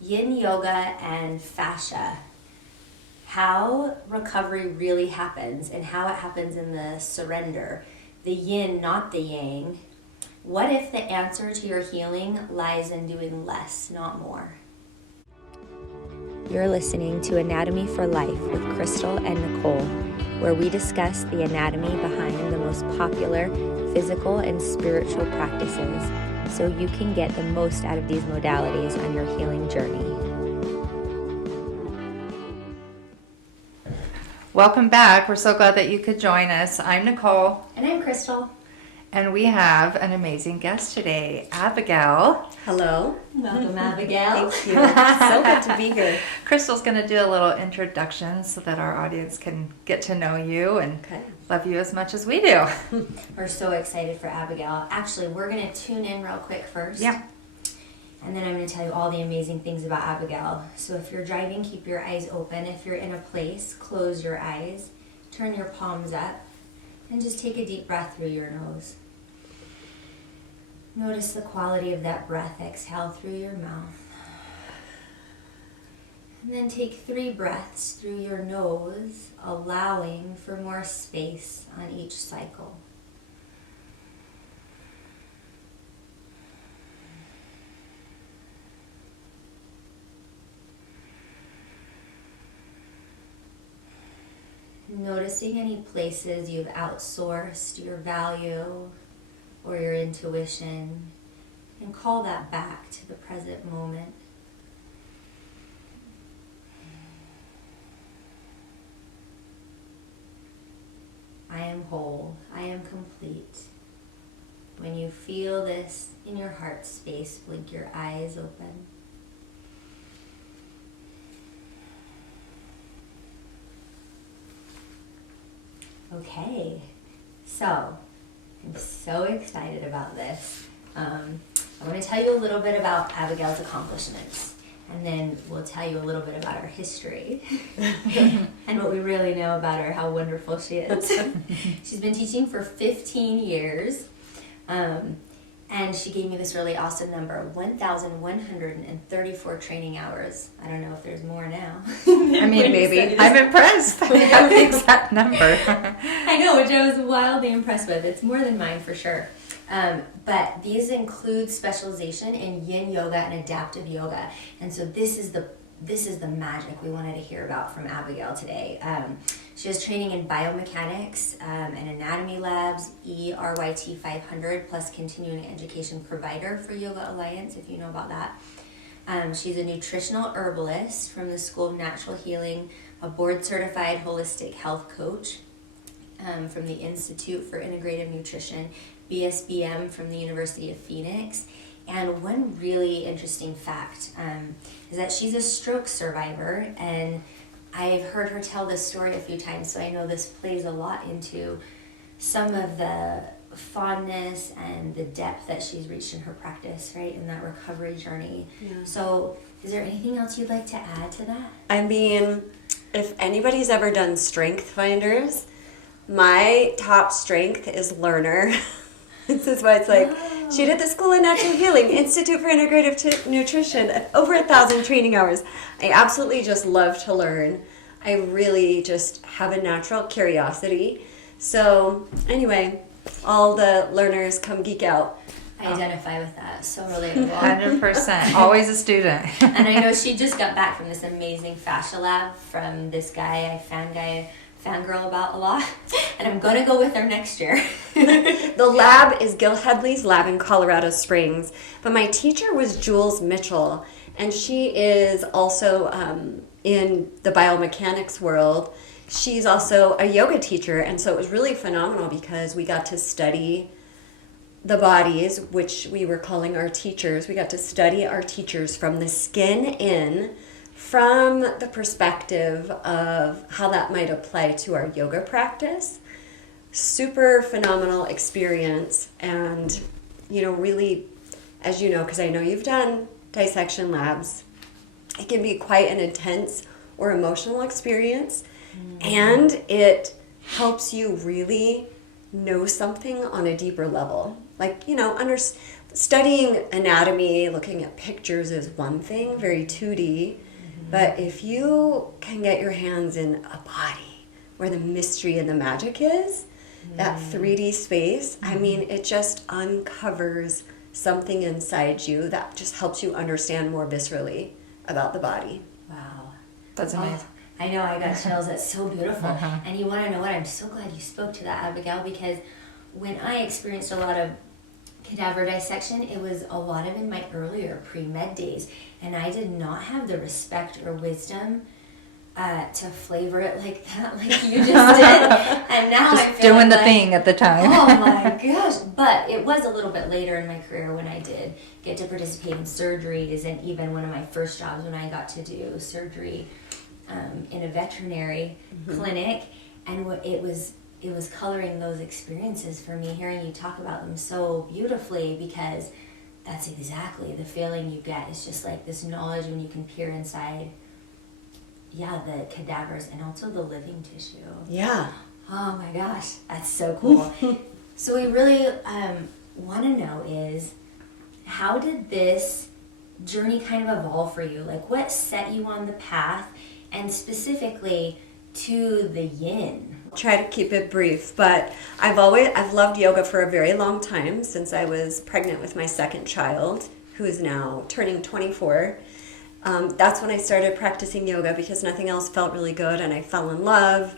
Yin Yoga and Fascia. How recovery really happens and how it happens in the surrender. The yin, not the yang. What if the answer to your healing lies in doing less, not more? You're listening to Anatomy for Life with Crystal and Nicole, where we discuss the anatomy behind the most popular physical and spiritual practices so you can get the most out of these modalities on your healing journey. Welcome back. We're so glad that you could join us. I'm Nicole. And I'm Crystal. And we have an amazing guest today, Abigail. Hello. Welcome, Abigail. Thank you. So good to be here. Crystal's going to do a little introduction so that our audience can get to know you and love you as much as we do. We're so excited for Abigail. Actually, we're going to tune in real quick first. Yeah. And then I'm going to tell you all the amazing things about Abigail. So if you're driving, keep your eyes open. If you're in a place, close your eyes. Turn your palms up. And just take a deep breath through your nose. Notice the quality of that breath. Exhale through your mouth. And then take 3 breaths through your nose, allowing for more space on each cycle. Noticing any places you've outsourced your value or your intuition, and call that back to the present moment. I am whole. I am complete. When you feel this in your heart space, blink your eyes open. Okay, so I'm so excited about this. I want to tell you a little bit about Abigail's accomplishments, and then we'll tell you a little bit about her history and what we really know about her, how wonderful she is. She's been teaching for 15 years, and she gave me this really awesome number, 1,134 training hours. I don't know if there's more now. I mean, maybe. I'm impressed. I have the exact number. I know, which I was wildly impressed with. It's more than mine for sure. But these include specialization in Yin Yoga and adaptive yoga. And so this is the magic we wanted to hear about from Abigail today. She has training in biomechanics and anatomy labs, ERYT 500, plus continuing education provider for Yoga Alliance, if you know about that. She's a nutritional herbalist from the School of Natural Healing, a board-certified holistic health coach from the Institute for Integrative Nutrition, BSBM from the University of Phoenix. And one really interesting fact is that she's a stroke survivor, and I've heard her tell this story a few times, so I know this plays a lot into some of the fondness and the depth that she's reached in her practice, right, in that recovery journey. Yeah. So is there anything else you'd like to add to that? I mean, if anybody's ever done strength finders, my top strength is learner. This is why it's like, she did the School of Natural Healing, Institute for Integrative Nutrition, over 1,000 training hours. I absolutely just love to learn. I really just have a natural curiosity. So anyway, all the learners come geek out. I identify with that. So relatable. 100%. Always a student. And I know she just got back from this amazing fascia lab from this guy, fangirl about a lot, and I'm going to go with her next year. The lab is Gil Headley's lab in Colorado Springs, but my teacher was Jules Mitchell, and she is also in the biomechanics world. She's also a yoga teacher, and so it was really phenomenal because we got to study the bodies, which we were calling our teachers. We got to study our teachers from the skin in, from the perspective of how that might apply to our yoga practice. Super phenomenal experience, and really, as you know, because I know you've done dissection labs, it can be quite an intense or emotional experience, and it helps you really know something on a deeper level. Like, studying anatomy, looking at pictures is one thing, very 2D. But if you can get your hands in a body where the mystery and the magic is, that 3D space, I mean, it just uncovers something inside you that just helps you understand more viscerally about the body. Wow. That's amazing. I know, I got chills. That's so beautiful. And you want to know what? I'm so glad you spoke to that, Abigail, because when I experienced a lot of cadaver dissection, it was a lot of in my earlier pre-med days, and I did not have the respect or wisdom to flavor it like that, like you just did. And now Just I feel doing the like, thing at the time. oh my gosh. But it was a little bit later in my career when I did get to participate in surgeries, and even one of my first jobs when I got to do surgery in a veterinary clinic, and it was coloring those experiences for me, hearing you talk about them so beautifully, because that's exactly the feeling you get. It's just like this knowledge when you can peer inside, the cadavers and also the living tissue. Yeah. Oh my gosh, that's so cool. So we really want to know is, how did this journey kind of evolve for you? Like, what set you on the path, and specifically to the yin? Try to keep it brief, but I've loved yoga for a very long time, since I was pregnant with my second child, who is now turning 24. That's when I started practicing yoga, because nothing else felt really good, and I fell in love.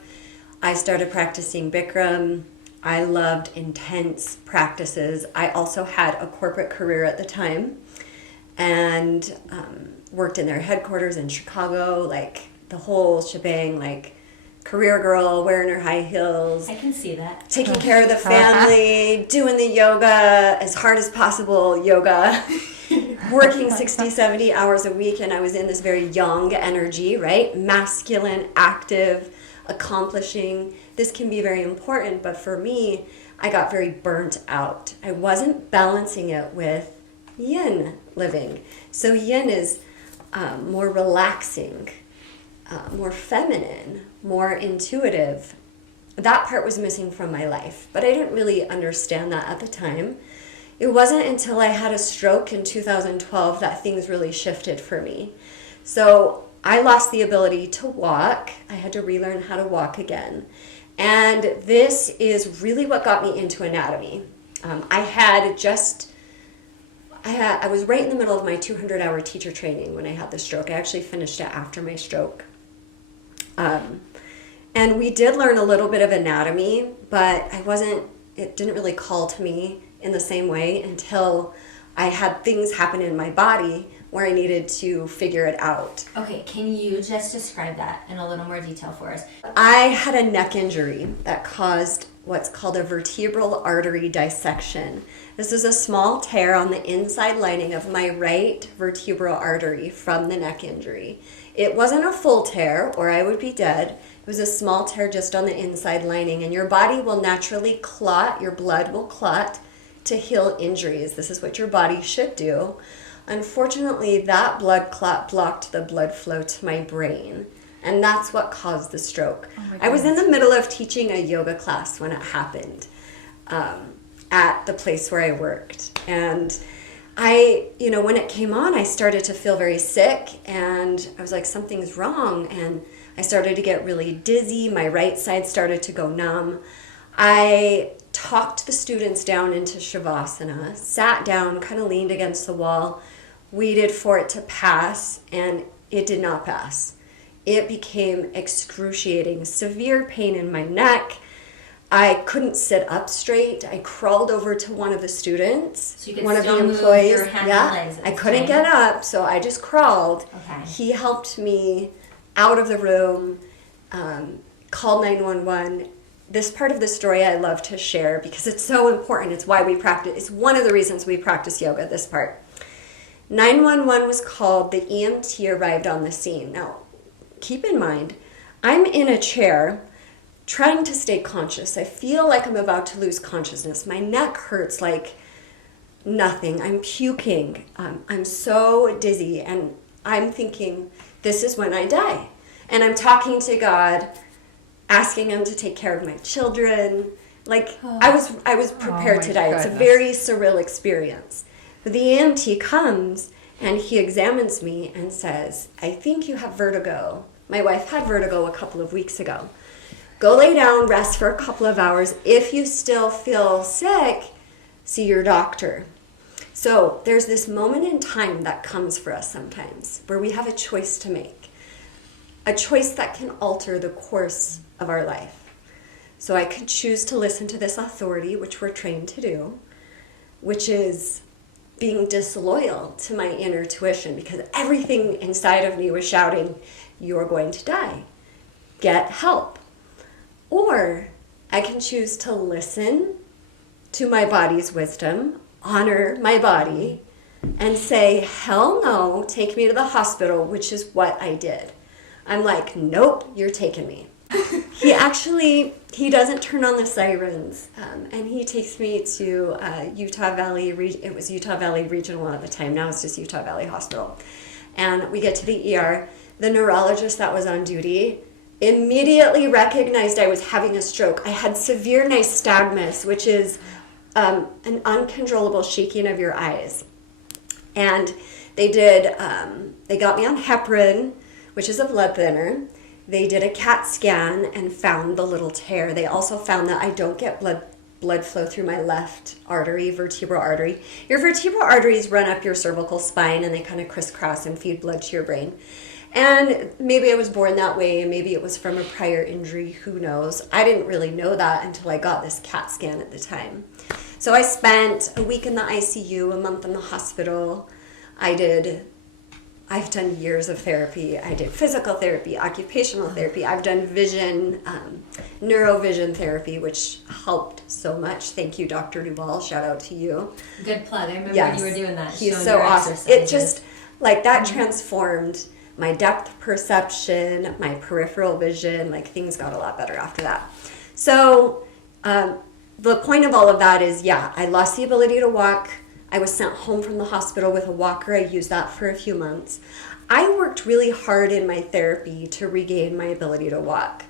I started practicing Bikram. I loved intense practices. I also had a corporate career at the time, and worked in their headquarters in Chicago, like the whole shebang, like career girl, wearing her high heels. I can see that. Taking care of the family, doing the yoga as hard as possible, working 60, 70 hours a week, and I was in this very young energy, right? Masculine, active, accomplishing. This can be very important, but for me, I got very burnt out. I wasn't balancing it with yin living. So yin is more relaxing, more feminine, more intuitive. That part was missing from my life, but I didn't really understand that at the time. It wasn't until I had a stroke in 2012 that things really shifted for me. So I lost the ability to walk. I had to relearn how to walk again. And this is really what got me into anatomy. I was right in the middle of my 200-hour teacher training when I had the stroke. I actually finished it after my stroke. And we did learn a little bit of anatomy, but it didn't really call to me in the same way until I had things happen in my body where I needed to figure it out. Okay, can you just describe that in a little more detail for us? I had a neck injury that caused what's called a vertebral artery dissection. This is a small tear on the inside lining of my right vertebral artery from the neck injury. It wasn't a full tear, or I would be dead. It was a small tear just on the inside lining, and your body will naturally clot, your blood will clot to heal injuries. This is what your body should do. Unfortunately, that blood clot blocked the blood flow to my brain, and that's what caused the stroke. I was in the middle of teaching a yoga class when it happened at the place where I worked. And when it came on, I started to feel very sick, and I was like, something's wrong. And I started to get really dizzy. My right side started to go numb. I talked the students down into Shavasana, sat down, kind of leaned against the wall, waited for it to pass, and it did not pass. It became excruciating, severe pain in my neck. I couldn't sit up straight. I crawled over to one of the students, so you could one of still the move employees. your hands and legs at I the couldn't time. get up, so I just crawled. Okay. He helped me out of the room, called 911. This part of the story I love to share because it's so important. It's why we practice. It's one of the reasons we practice yoga, this part. 911 was called. The EMT arrived on the scene. Now, keep in mind, I'm in a chair trying to stay conscious. I feel like I'm about to lose consciousness. My neck hurts like nothing. I'm puking. I'm so dizzy, and I'm thinking, this is when I die. And I'm talking to God, asking him to take care of my children. Like, I was prepared to die. It's a very surreal experience. But the EMT comes and he examines me and says, I think you have vertigo. My wife had vertigo a couple of weeks ago. Go lay down, rest for a couple of hours. If you still feel sick, see your doctor. So there's this moment in time that comes for us sometimes where we have a choice to make, a choice that can alter the course of our life. So I could choose to listen to this authority, which we're trained to do, which is being disloyal to my inner tuition because everything inside of me was shouting, you're going to die. Get help. Or I can choose to listen to my body's wisdom, honor my body, and say, hell no, take me to the hospital, which is what I did. I'm like, nope, you're taking me. He doesn't turn on the sirens, and he takes me to Utah Valley. It was Utah Valley Regional at the time. Now it's just Utah Valley Hospital. And we get to the ER. The neurologist that was on duty immediately recognized I was having a stroke. I had severe nystagmus, which is an uncontrollable shaking of your eyes. And they got me on heparin, which is a blood thinner. They did a CAT scan and found the little tear. They also found that I don't get blood flow through my left artery, vertebral artery. Your vertebral arteries run up your cervical spine and they kind of crisscross and feed blood to your brain. And maybe I was born that way, and maybe it was from a prior injury, who knows. I didn't really know that until I got this CAT scan at the time. So I spent a week in the ICU, a month in the hospital. I've done years of therapy. I did physical therapy, occupational therapy. I've done vision, neurovision therapy, which helped so much. Thank you, Dr. Duval. Shout out to you. Good plug. I remember when you were doing that. He's so awesome. It just, like, that transformed my depth perception, my peripheral vision. Like, things got a lot better after that. So the point of all of that is, I lost the ability to walk. I was sent home from the hospital with a walker. I used that for a few months. I worked really hard in my therapy to regain my ability to walk.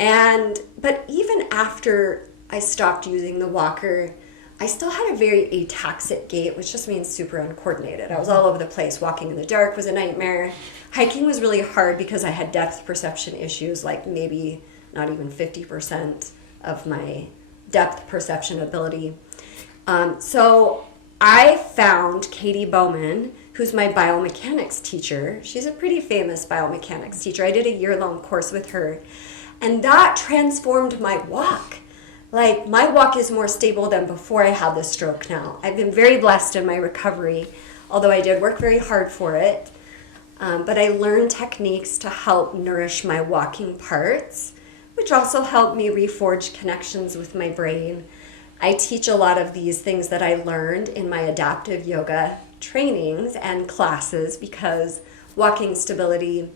But even after I stopped using the walker, I still had a very ataxic gait, which just means super uncoordinated. I was all over the place. Walking in the dark was a nightmare. Hiking was really hard because I had depth perception issues, like maybe not even 50% of my depth perception ability. So I found Katie Bowman, who's my biomechanics teacher. She's a pretty famous biomechanics teacher. I did a year-long course with her, and that transformed my walk. Like, my walk is more stable than before I had this stroke now. I've been very blessed in my recovery, although I did work very hard for it. But I learned techniques to help nourish my walking parts, which also helped me reforge connections with my brain. I teach a lot of these things that I learned in my adaptive yoga trainings and classes because walking stability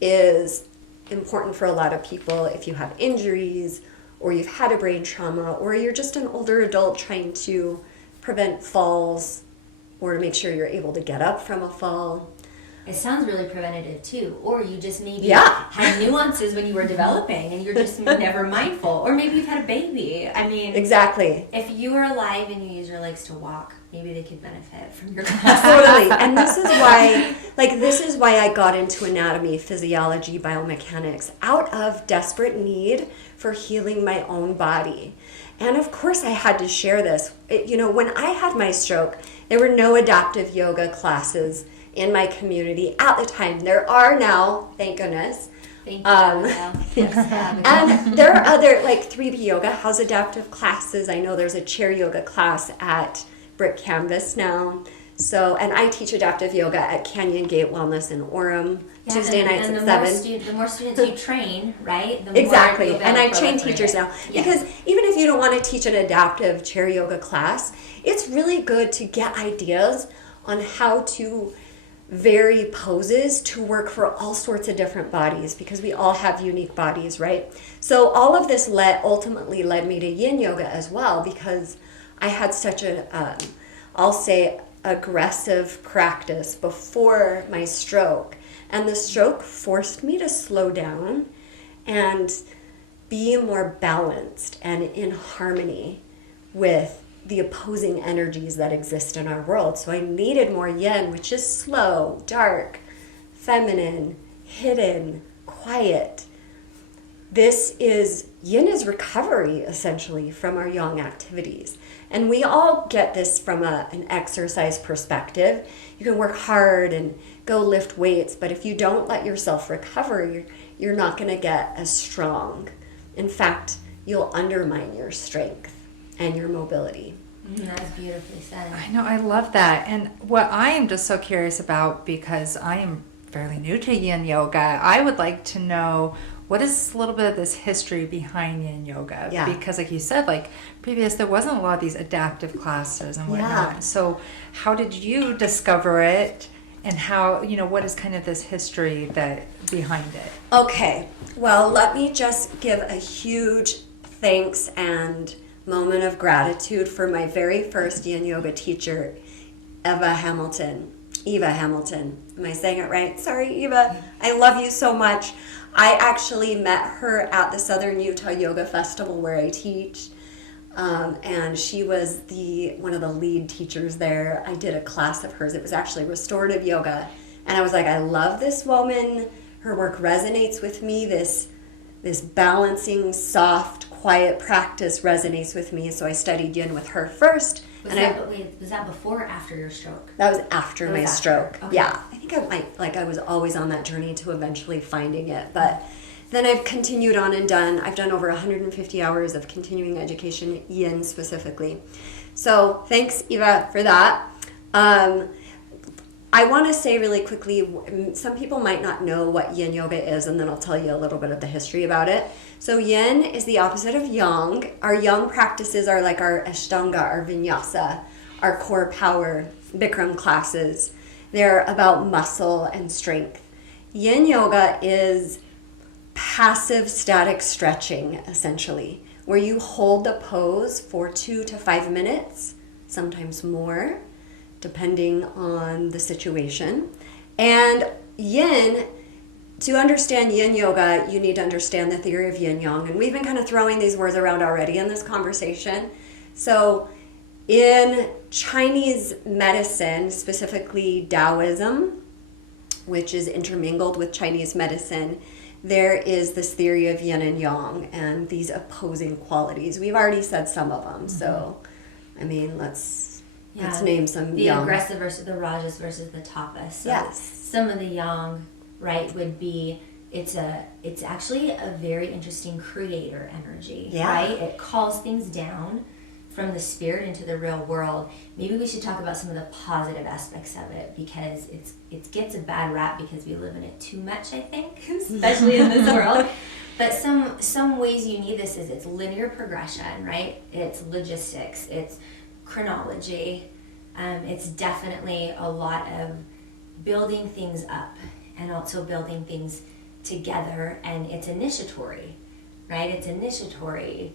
is important for a lot of people if you have injuries or you've had a brain trauma or you're just an older adult trying to prevent falls or to make sure you're able to get up from a fall. It sounds really preventative too, or you just maybe had nuances when you were developing and you're just never mindful, or maybe you've had a baby. I mean, exactly. If you are alive and you use your legs to walk, maybe they could benefit from your class. Totally. And this is why I got into anatomy, physiology, biomechanics out of desperate need for healing my own body. And of course I had to share this. When I had my stroke, there were no adaptive yoga classes in my community at the time. There are now, thank goodness. Thank you. Yes. And there are other, like 3D Yoga has adaptive classes. I know there's a chair yoga class at Brick Canvas now. So, and I teach adaptive yoga at Canyon Gate Wellness in Orem, Tuesday nights at 7. The more students you train, right? Exactly. And I train teachers now. Because even if you don't want to teach an adaptive chair yoga class, it's really good to get ideas on how to vary poses to work for all sorts of different bodies because we all have unique bodies, right? So all of this ultimately led me to Yin Yoga as well because I had such a, I'll say, aggressive practice before my stroke. And the stroke forced me to slow down and be more balanced and in harmony with the opposing energies that exist in our world. So I needed more yin, which is slow, dark, feminine, hidden, quiet. Yin is recovery, essentially, from our yang activities. And we all get this from an exercise perspective. You can work hard and go lift weights, but if you don't let yourself recover, you're not going to get as strong. In fact, you'll undermine your strength and your mobility. That's beautifully said. I know, I love that. And what I am just so curious about, because I am fairly new to Yin Yoga, I would like to know, what is a little bit of this history behind Yin Yoga? Yeah. Because like you said, like previous, there wasn't a lot of these adaptive classes and whatnot. Yeah. So how did you discover it, and how, what is kind of this history behind it? Okay, well, let me just give a huge thanks and moment of gratitude for my very first Yin Yoga teacher, Eva Hamilton. Am I saying it right? Sorry, Eva. I love you so much. I actually met her at the Southern Utah Yoga Festival where I teach, and she was one of the lead teachers there. I did a class of hers. It was actually restorative yoga, and I was like, I love this woman. Her work resonates with me. This balancing, soft, quiet practice resonates with me. So I studied Yin with her first. Was that before or after your stroke? That was after my stroke. Okay. Yeah, I think I was always on that journey to eventually finding it. But then I've continued on and I've done over 150 hours of continuing education, Yin specifically. So thanks, Eva, for that. I want to say really quickly, some people might not know what Yin Yoga is, and then I'll tell you a little bit of the history about it. So Yin is the opposite of Yang. Our Yang practices are like our Ashtanga, our Vinyasa, our core power, Bikram classes. They're about muscle and strength. Yin Yoga is passive static stretching, essentially, where you hold the pose for 2 to 5 minutes, sometimes more, depending on the situation. And Yin, to understand Yin Yoga, you need to understand the theory of Yin Yang. And we've been kind of throwing these words around already in this conversation. So in Chinese medicine, specifically Taoism, which is intermingled with Chinese medicine, there is this theory of yin and yang and these opposing qualities. We've already said some of them. So, I mean, let's name some. The yang. aggressive versus the rajas versus the tapas. So yes. Some of the yang, right, would be it's actually a very interesting creator energy. Yeah. Right? It calls things down from the spirit into the real world. Maybe we should talk about some of the positive aspects of it, because it gets a bad rap because we live in it too much, I think, especially in this world. But some ways you need this is it's linear progression, right? It's logistics, it's chronology. It's definitely a lot of building things up and also building things together, and it's initiatory, right? It's initiatory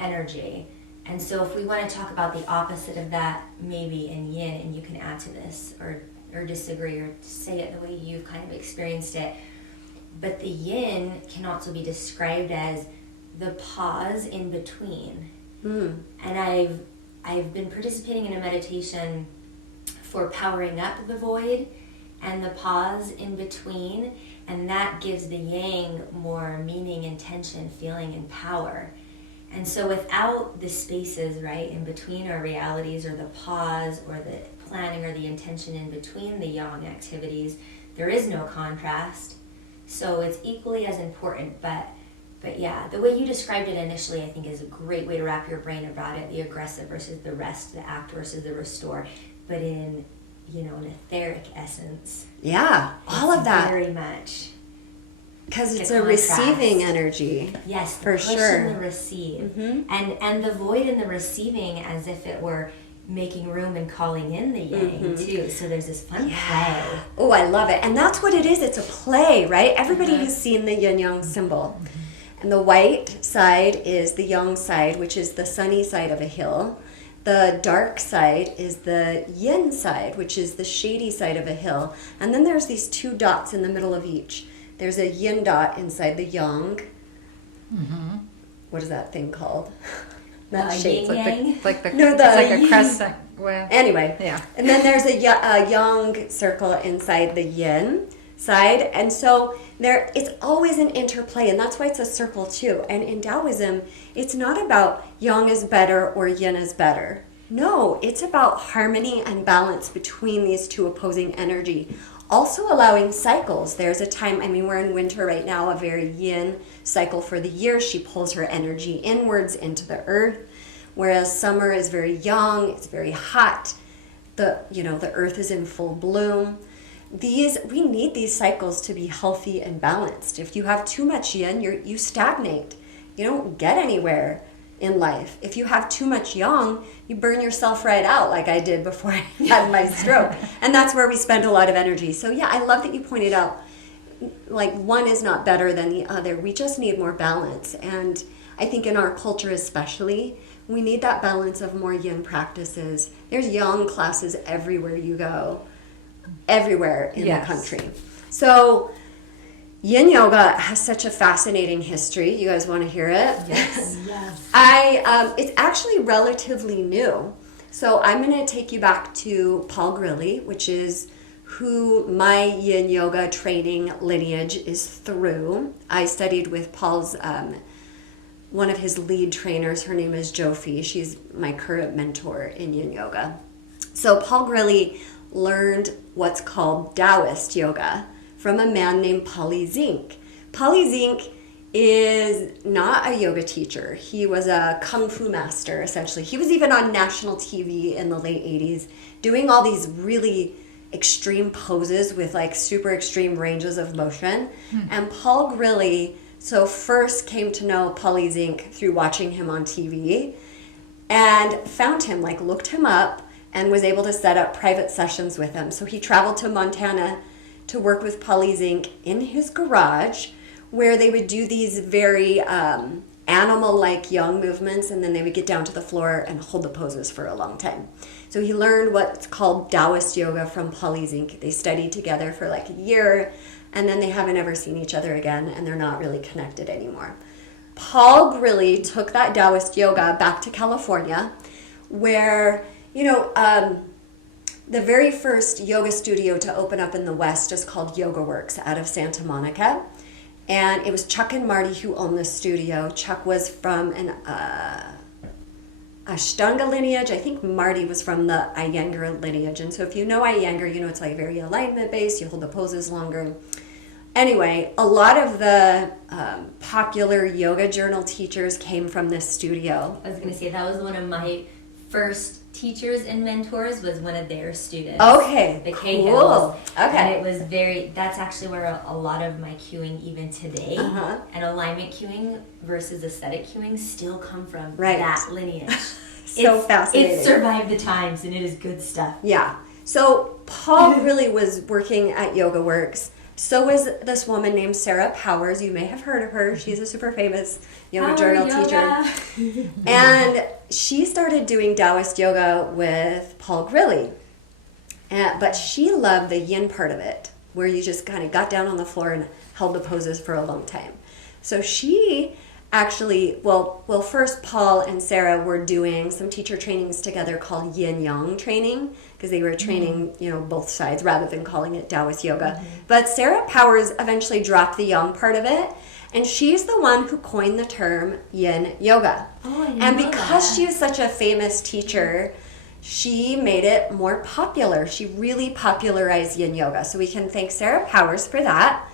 energy. And so if we want to talk about the opposite of that, maybe in Yin, and you can add to this or disagree or say it the way you've kind of experienced it, but the Yin can also be described as the pause in between. And I've been participating in a meditation for powering up the void and the pause in between, and that gives the Yang more meaning, intention, feeling, and power. And so without the spaces, right, in between our realities, or the pause, or the planning, or the intention in between the yang activities, there is no contrast. So it's equally as important, but yeah, the way you described it initially, I think, is a great way to wrap your brain about it. The aggressive versus the rest, the act versus the restore, but in, an etheric essence. Yeah, all of that. Very much. Because it's a receiving energy. Yes, the for push sure. and the receive. Mm-hmm. And the void and the receiving, as if it were making room and calling in the yang too. So there's this fun play. Oh, I love it. And that's what it is. It's a play, right? Everybody has seen the yin yang symbol. And the white side is the yang side, which is the sunny side of a hill. The dark side is the yin side, which is the shady side of a hill. And then there's these 2 dots in the middle of each. There's a yin dot inside the yang. What is that thing called? That shape. Yin-yang? No, it's like a crescent. Well, Anyway, yeah. and then there's a yang circle inside the yin side, and so it's always an interplay, and that's why it's a circle too. And in Taoism, it's not about yang is better or yin is better. No, it's about harmony and balance between these two opposing energy. Also allowing cycles. There's a time, we're in winter right now, a very yin cycle for the year. She pulls her energy inwards into the earth. Whereas summer is very young, it's very hot. The earth is in full bloom. We need these cycles to be healthy and balanced. If you have too much yin, you stagnate. You don't get anywhere in life. If you have too much yang, you burn yourself right out, like I did before I had my stroke. And that's where we spend a lot of energy. So yeah, I love that you pointed out, like, one is not better than the other. We just need more balance. And I think in our culture especially, we need that balance of more yin practices. There's yang classes everywhere you go, everywhere in the country. So Yin Yoga has such a fascinating history. You guys want to hear it? Yes. Yes. It's actually relatively new. So I'm going to take you back to Paul Grilly, which is who my Yin Yoga training lineage is through. I studied with Paul's one of his lead trainers. Her name is Jofi. She's my current mentor in Yin Yoga. So Paul Grilly learned what's called Taoist yoga from a man named Polly Zink. Polly Zink is not a yoga teacher. He was a kung fu master, essentially. He was even on national TV in the late 80s doing all these really extreme poses with like super extreme ranges of motion. And Paul Grilly first came to know Polly Zink through watching him on TV and found him, looked him up, and was able to set up private sessions with him. So he traveled to Montana to work with Polly Zink in his garage, where they would do these very animal-like yang movements, and then they would get down to the floor and hold the poses for a long time. So he learned what's called Taoist yoga from Polly Zink. They studied together for a year, and then they haven't ever seen each other again, and they're not really connected anymore. Paul Grilly took that Taoist yoga back to California, where, the very first yoga studio to open up in the West is called Yoga Works out of Santa Monica. And it was Chuck and Marty who owned the studio. Chuck was from an Ashtanga lineage. I think Marty was from the Iyengar lineage. And so if you know Iyengar, it's very alignment-based. You hold the poses longer. Anyway, a lot of the popular yoga journal teachers came from this studio. I was going to say, that was one of my first teachers and mentors, was one of their students. Okay, the cool. Cahills. Okay. And it was that's actually where a lot of my cueing even today, and alignment cueing versus aesthetic cueing still come from that lineage. Fascinating. It survived the times, and it is good stuff. Yeah. So Paul really was working at Yoga Works. So was this woman named Sarah Powers. You may have heard of her. She's a super famous yoga journal teacher. And she started doing Taoist yoga with Paul Grilly. But she loved the yin part of it, where you just kind of got down on the floor and held the poses for a long time. So she actually, first Paul and Sarah were doing some teacher trainings together called Yin Yang Training, because they were training, both sides rather than calling it Taoist yoga. But Sarah Powers eventually dropped the yang part of it, and she's the one who coined the term Yin Yoga. Oh, I didn't and know because that. she is such a famous teacher, she made it more popular. She really popularized Yin Yoga. So we can thank Sarah Powers for that.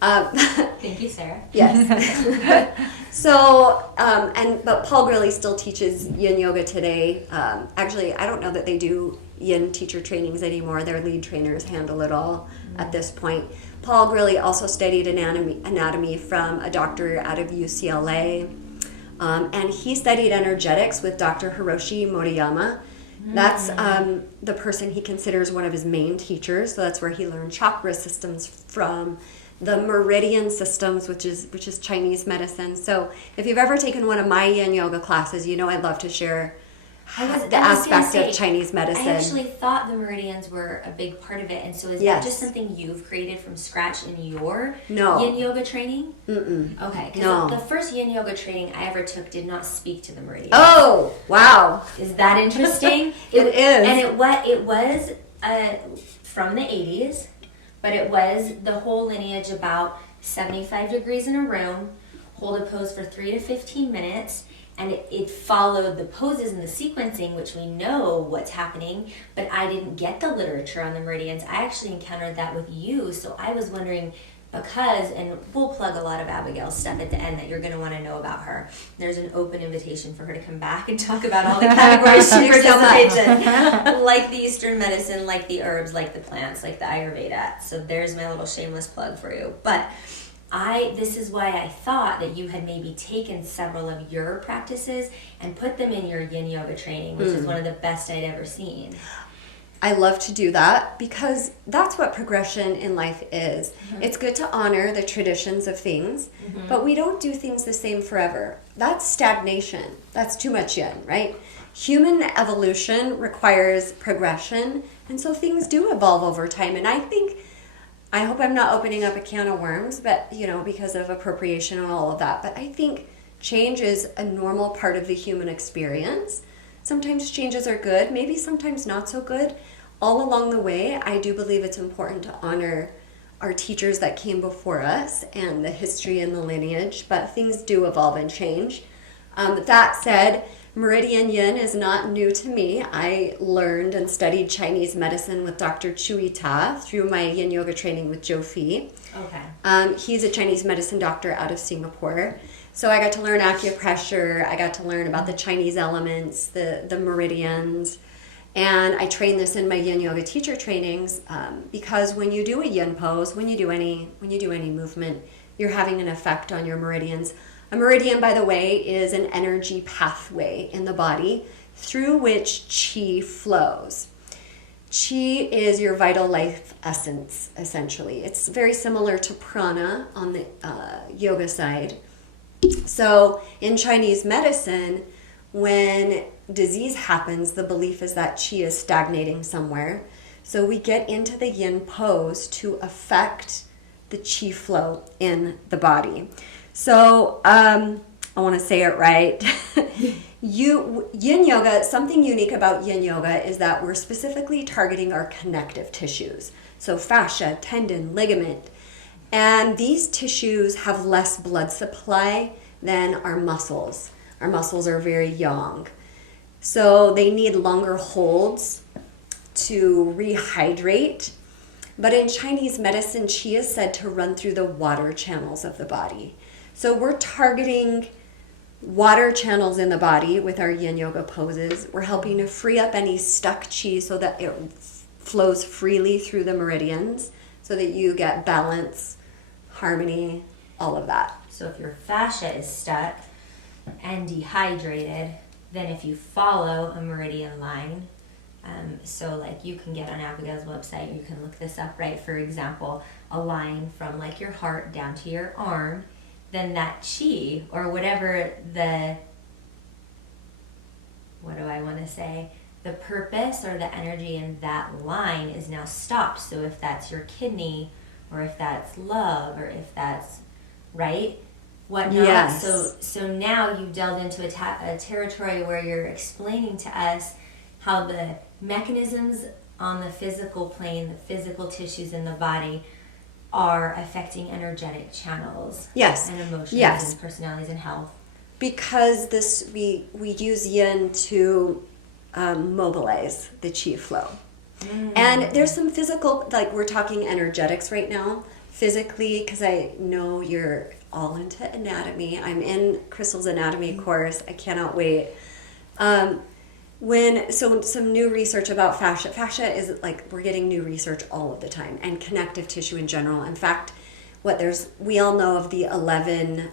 Thank you, Sarah. Yes. So, but Paul Grilly still teaches Yin Yoga today. Actually, I don't know that they do Yin teacher trainings anymore. Their lead trainers handle it all at this point. Paul Grilly also studied anatomy from a doctor out of UCLA. And he studied energetics with Dr. Hiroshi Moriyama. That's the person he considers one of his main teachers. So that's where he learned chakra systems from. The meridian systems, which is Chinese medicine. So if you've ever taken one of my Yin Yoga classes, I love to share the aspect of Chinese medicine. I actually thought the meridians were a big part of it, and so is Yes. that just something you've created from scratch in your No. Yin Yoga training? Mm-mm. Okay, because No. the first Yin Yoga training I ever took did not speak to the meridians. Oh, wow. Is that interesting? It is. And it was from the 80s, but it was the whole lineage about 75 degrees in a room, hold a pose for 3 to 15 minutes, and it followed the poses and the sequencing, which we know what's happening, but I didn't get the literature on the meridians. I actually encountered that with you, so I was wondering, because, and we'll plug a lot of Abigail's stuff at the end that you're going to want to know about her. There's an open invitation for her to come back and talk about all the categories she participates in, like the Eastern medicine, like the herbs, like the plants, like the Ayurveda. So there's my little shameless plug for you. But this is why I thought that you had maybe taken several of your practices and put them in your Yin Yoga training, which is one of the best I'd ever seen. I love to do that because that's what progression in life is. Mm-hmm. It's good to honor the traditions of things, but we don't do things the same forever. That's stagnation. That's too much yin, right? Human evolution requires progression, and so things do evolve over time. And I hope I'm not opening up a can of worms, but because of appropriation and all of that. But I think change is a normal part of the human experience. Sometimes changes are good, maybe sometimes not so good. All along the way, I do believe it's important to honor our teachers that came before us and the history and the lineage, but things do evolve and change. That said, Meridian Yin is not new to me. I learned and studied Chinese medicine with Dr. Chui Ta through my Yin Yoga training with Joe Fee. Okay. He's a Chinese medicine doctor out of Singapore. So I got to learn acupressure, I got to learn about the Chinese elements, the meridians, and I train this in my Yin Yoga teacher trainings because when you do a Yin pose, when you do any movement, you're having an effect on your meridians. A meridian, by the way, is an energy pathway in the body through which qi flows. Qi is your vital life essence, essentially. It's very similar to prana on the yoga side. So in Chinese medicine, when disease happens, the belief is that qi is stagnating somewhere. So we get into the yin pose to affect the qi flow in the body. So I want to say it right. Yin Yoga, something unique about Yin Yoga is that we're specifically targeting our connective tissues. So fascia, tendon, ligament. And these tissues have less blood supply than our muscles. Our muscles are very young. So they need longer holds to rehydrate. But in Chinese medicine, qi is said to run through the water channels of the body. So we're targeting water channels in the body with our Yin Yoga poses. We're helping to free up any stuck qi so that it flows freely through the meridians so that you get balance, harmony, all of that. So if your fascia is stuck and dehydrated, then if you follow a meridian line, so like you can get on Abigail's website, you can look this up, right? For example, a line from like your heart down to your arm, then that qi or whatever the purpose or the energy in that line is now stopped. So if that's your kidney or if that's love or if that's right, whatnot. Yes. So now you've delved into a territory where you're explaining to us how the mechanisms on the physical plane, the physical tissues in the body are affecting energetic channels. Yes. And emotions Yes. and personalities and health. Because we use yin to mobilize the qi flow. And there's some physical, like we're talking energetics right now, physically, because I know you're all into anatomy. I'm in Crystal's anatomy course. I cannot wait. Some new research about fascia. Fascia is like, we're getting new research all of the time, and connective tissue in general. In fact, we all know of the 11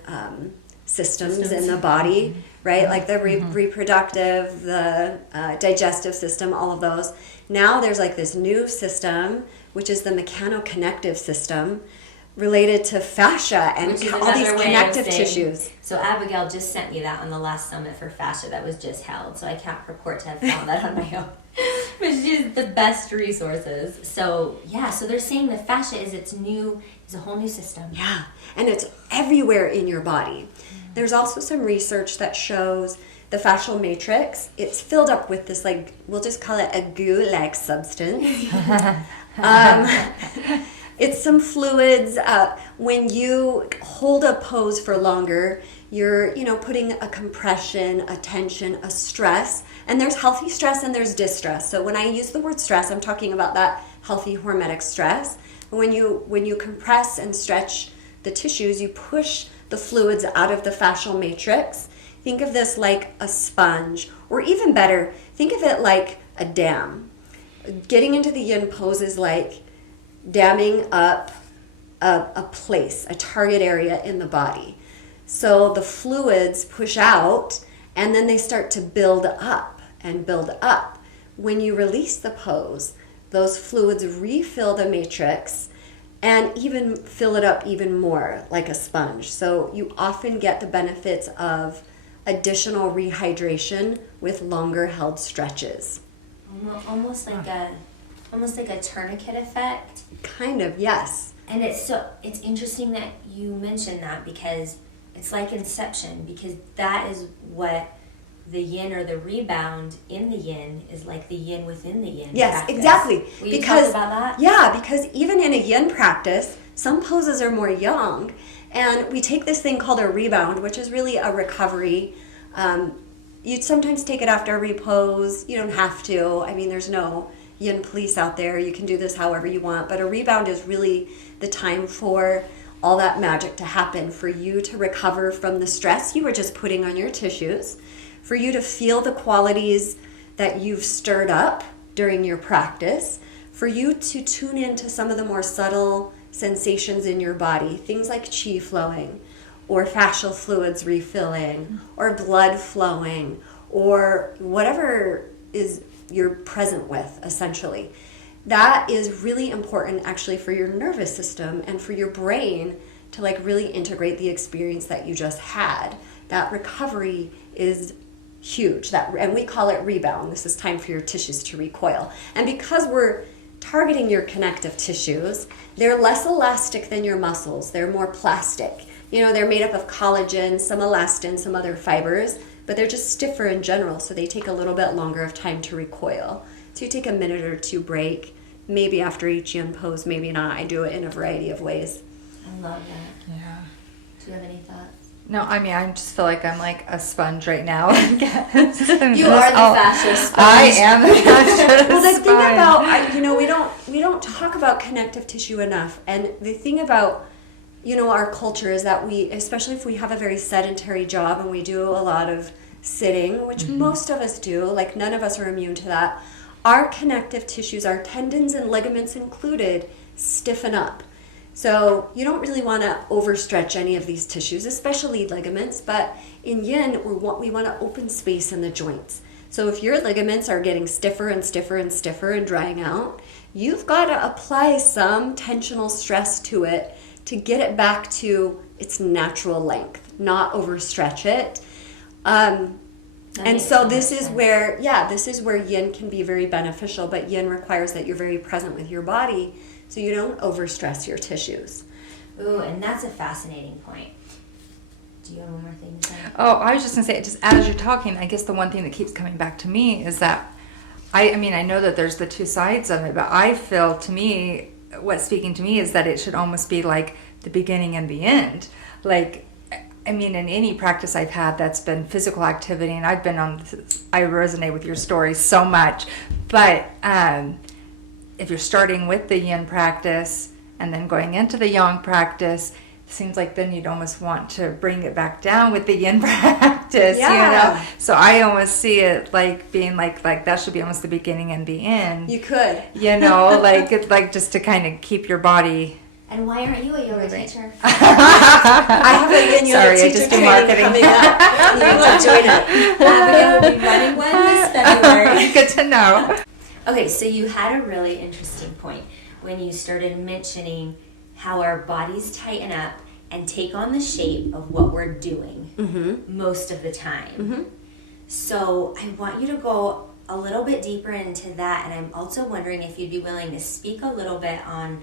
systems in the body, right? Like the reproductive, the digestive system, all of those. Now there's like this new system, which is the mechano-connective system, related to fascia and Which is all these another way of connective saying- tissues. So Abigail just sent me that on the last summit for fascia that was just held. So I can't purport to have found that on my own. But she's the best resources. So yeah, so they're saying the fascia is a whole new system. Yeah, and it's everywhere in your body. There's also some research that shows the fascial matrix, it's filled up with this, like, we'll just call it a goo-like substance. It's some fluids. When you hold a pose for longer, you're, putting a compression, a tension, a stress. And there's healthy stress and there's distress. So when I use the word stress, I'm talking about that healthy hormetic stress. When you compress and stretch the tissues, you push the fluids out of the fascial matrix. Think of this like a sponge, or even better, think of it like a dam. Getting into the yin pose is like damming up a place, a target area in the body. So the fluids push out and then they start to build up and build up. When you release the pose, those fluids refill the matrix and even fill it up even more like a sponge. So you often get the benefits of additional rehydration with longer held stretches. Almost like a tourniquet effect. Kind of, yes. And it's interesting that you mentioned that, because it's like inception, because that is what the yin, or the rebound in the yin, is like the yin within the yin. Yes, practice. exactly. Will you talk about that? Yeah, because even in a yin practice, some poses are more yang, and we take this thing called a rebound, which is really a recovery. You'd sometimes take it after a repose. You don't have to. I mean, there's no yin police out there. You can do this however you want, but a rebound is really the time for all that magic to happen, for you to recover from the stress you were just putting on your tissues, for you to feel the qualities that you've stirred up during your practice, for you to tune into some of the more subtle sensations in your body, things like qi flowing, or fascial fluids refilling, or blood flowing, or whatever is you're present with, essentially. That is really important actually for your nervous system and for your brain to like really integrate the experience that you just had. That recovery is huge. And we call it rebound. This is time for your tissues to recoil. And because we're targeting your connective tissues, they're less elastic than your muscles. They're more plastic. They're made up of collagen, some elastin, some other fibers, but they're just stiffer in general, so they take a little bit longer of time to recoil. So you take a minute or two break, maybe after each yin pose, maybe not. I do it in a variety of ways. I love that. Yeah. Do you have any thoughts? No, I mean, I just feel like I'm like a sponge right now. You are the fascia sponge. I am the fascia Well, the sponge. thing about, we don't talk about connective tissue enough. And the thing about, our culture is that we, especially if we have a very sedentary job and we do a lot of sitting, which most of us do, like none of us are immune to that, our connective tissues, our tendons and ligaments included, stiffen up. So you don't really want to overstretch any of these tissues, especially ligaments, but in yin, we want to open space in the joints. So if your ligaments are getting stiffer and stiffer and stiffer and drying out, you've got to apply some tensional stress to it to get it back to its natural length, not overstretch it. And so this is where yin can be very beneficial, but yin requires that you're very present with your body so you don't overstress your tissues. Ooh, and that's a fascinating point. Do you have one more thing to say? Oh, I was just going to say, just as you're talking, I guess the one thing that keeps coming back to me is that, I know that there's the two sides of it, but I feel, to me, what's speaking to me is that it should almost be like the beginning and the end. Like, in any practice I've had that's been physical activity, and I resonate with your story so much, but if you're starting with the yin practice and then going into the yang practice, it seems like then you'd almost want to bring it back down with the yin practice, So I almost see it like being like that should be almost the beginning and the end. You could. Like just to kind of keep your body. And why aren't you a yoga teacher? I have a yin yoga teacher just do training marketing. coming up. You will join it. Abigail will be running one this February. Good to know. Okay, so you had a really interesting point when you started mentioning how our bodies tighten up and take on the shape of what we're doing most of the time. So I want you to go a little bit deeper into that, and I'm also wondering if you'd be willing to speak a little bit on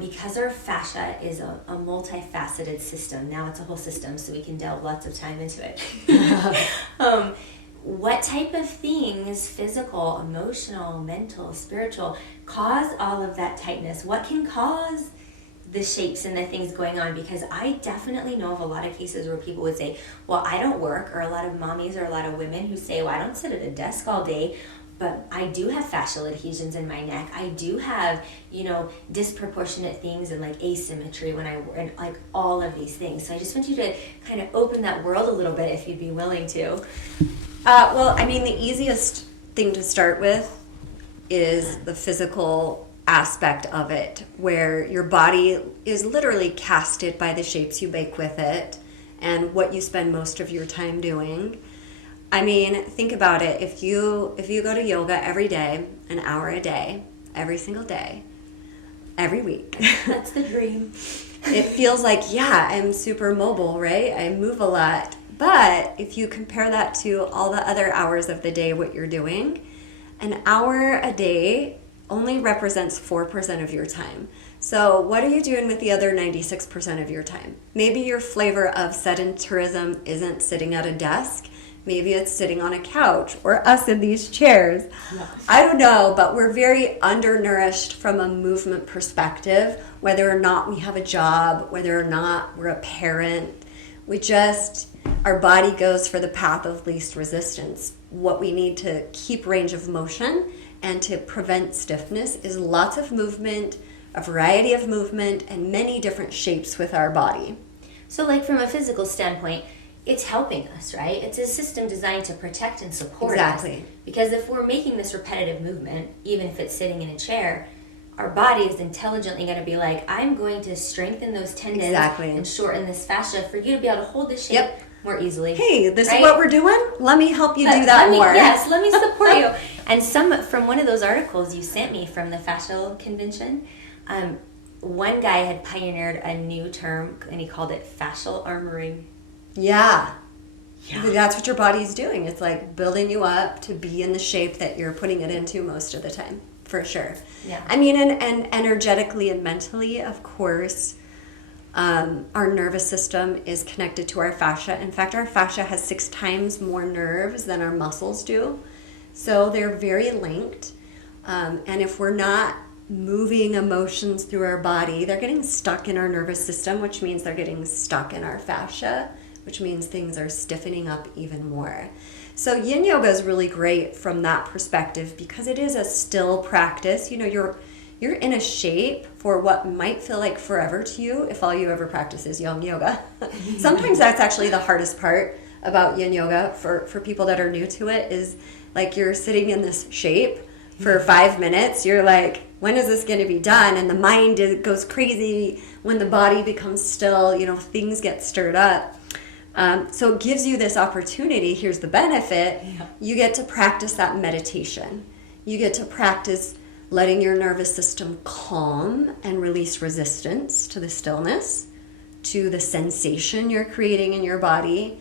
because our fascia is a multifaceted system. Now it's a whole system, so we can delve lots of time into it. What type of things, physical, emotional, mental, spiritual, cause all of that tightness? What can cause the shapes and the things going on? Because I definitely know of a lot of cases where people would say, well, I don't work, or a lot of mommies or a lot of women who say, well, I don't sit at a desk all day, but I do have fascial adhesions in my neck. I do have, disproportionate things and like asymmetry and like all of these things. So I just want you to kind of open that world a little bit if you'd be willing to. Well, I mean, the easiest thing to start with is the physical aspect of it, where your body is literally casted by the shapes you make with it and what you spend most of your time doing. I mean, think about it. If you go to yoga every day, an hour a day, every single day, every week. That's the dream. It feels like, yeah, I'm super mobile, right? I move a lot. But if you compare that to all the other hours of the day, what you're doing, an hour a day only represents 4% of your time. So what are you doing with the other 96% of your time? Maybe your flavor of sedentarism isn't sitting at a desk. Maybe it's sitting on a couch, or us in these chairs. Yeah. I don't know, but we're very undernourished from a movement perspective, whether or not we have a job, whether or not we're a parent. Our body goes for the path of least resistance. What we need to keep range of motion and to prevent stiffness is lots of movement, a variety of movement, and many different shapes with our body. So like from a physical standpoint, it's helping us, right? It's a system designed to protect and support us. Because if we're making this repetitive movement, even if it's sitting in a chair, our body is intelligently going to be like, I'm going to strengthen those tendons and shorten this fascia for you to be able to hold this shape more easily. Hey, this is what we're doing? Let me help you do that more. Yes, let me support you. And from one of those articles you sent me from the fascial convention, one guy had pioneered a new term, and he called it fascial armoring. Yeah. That's what your body's doing. It's like building you up to be in the shape that you're putting it into most of the time, for sure. Yeah. I mean, and energetically and mentally, of course, our nervous system is connected to our fascia. In fact, our fascia has 6 times more nerves than our muscles do. So they're very linked. And if we're not moving emotions through our body, they're getting stuck in our nervous system, which means they're getting stuck in our fascia, which means things are stiffening up even more. So Yin Yoga is really great from that perspective because it is a still practice. You're in a shape for what might feel like forever to you if all you ever practice is Yin Yoga. Sometimes that's actually the hardest part about Yin Yoga for people that are new to it, is like you're sitting in this shape for 5 minutes. You're like, when is this going to be done? And the mind goes crazy when the body becomes still. Things get stirred up. So it gives you this opportunity. Here's the benefit. Yeah. You get to practice that meditation. You get to practice letting your nervous system calm and release resistance to the stillness, to the sensation you're creating in your body.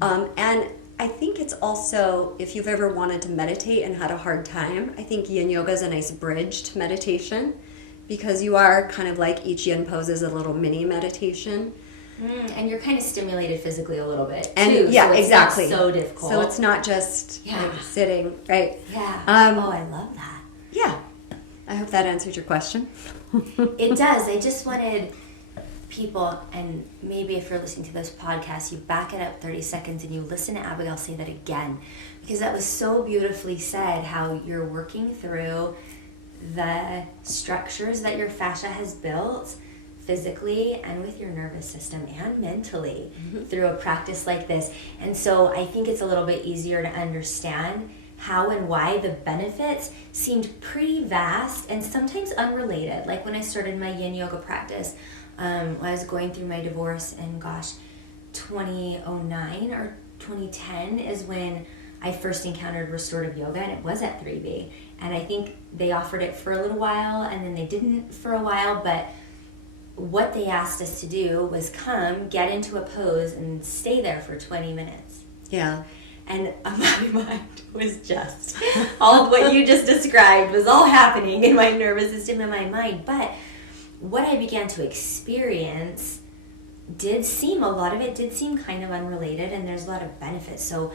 And I think it's also, if you've ever wanted to meditate and had a hard time, I think Yin Yoga is a nice bridge to meditation, because you are kind of like each Yin pose is a little mini meditation. And you're kind of stimulated physically a little bit, and too. Yeah, so it's exactly. Not so difficult. So it's not just like sitting, right? Yeah. I love that. Yeah. I hope that answers your question. It does. I just wanted people, and maybe if you're listening to this podcast, you back it up 30 seconds and you listen to Abigail say that again, because that was so beautifully said, how you're working through the structures that your fascia has built physically and with your nervous system and mentally through a practice like this. And so I think it's a little bit easier to understand how and why the benefits seemed pretty vast and sometimes unrelated. Like when I started my Yin Yoga practice, I was going through my divorce, and 2009 or 2010 is when I first encountered restorative yoga, and it was at 3B. And I think they offered it for a little while, and then they didn't for a while, but what they asked us to do was come, get into a pose, and stay there for 20 minutes. Yeah. And my mind was just, all of what you just described was all happening in my nervous system and my mind. But what I began to experience a lot of it did seem kind of unrelated, and there's a lot of benefits. So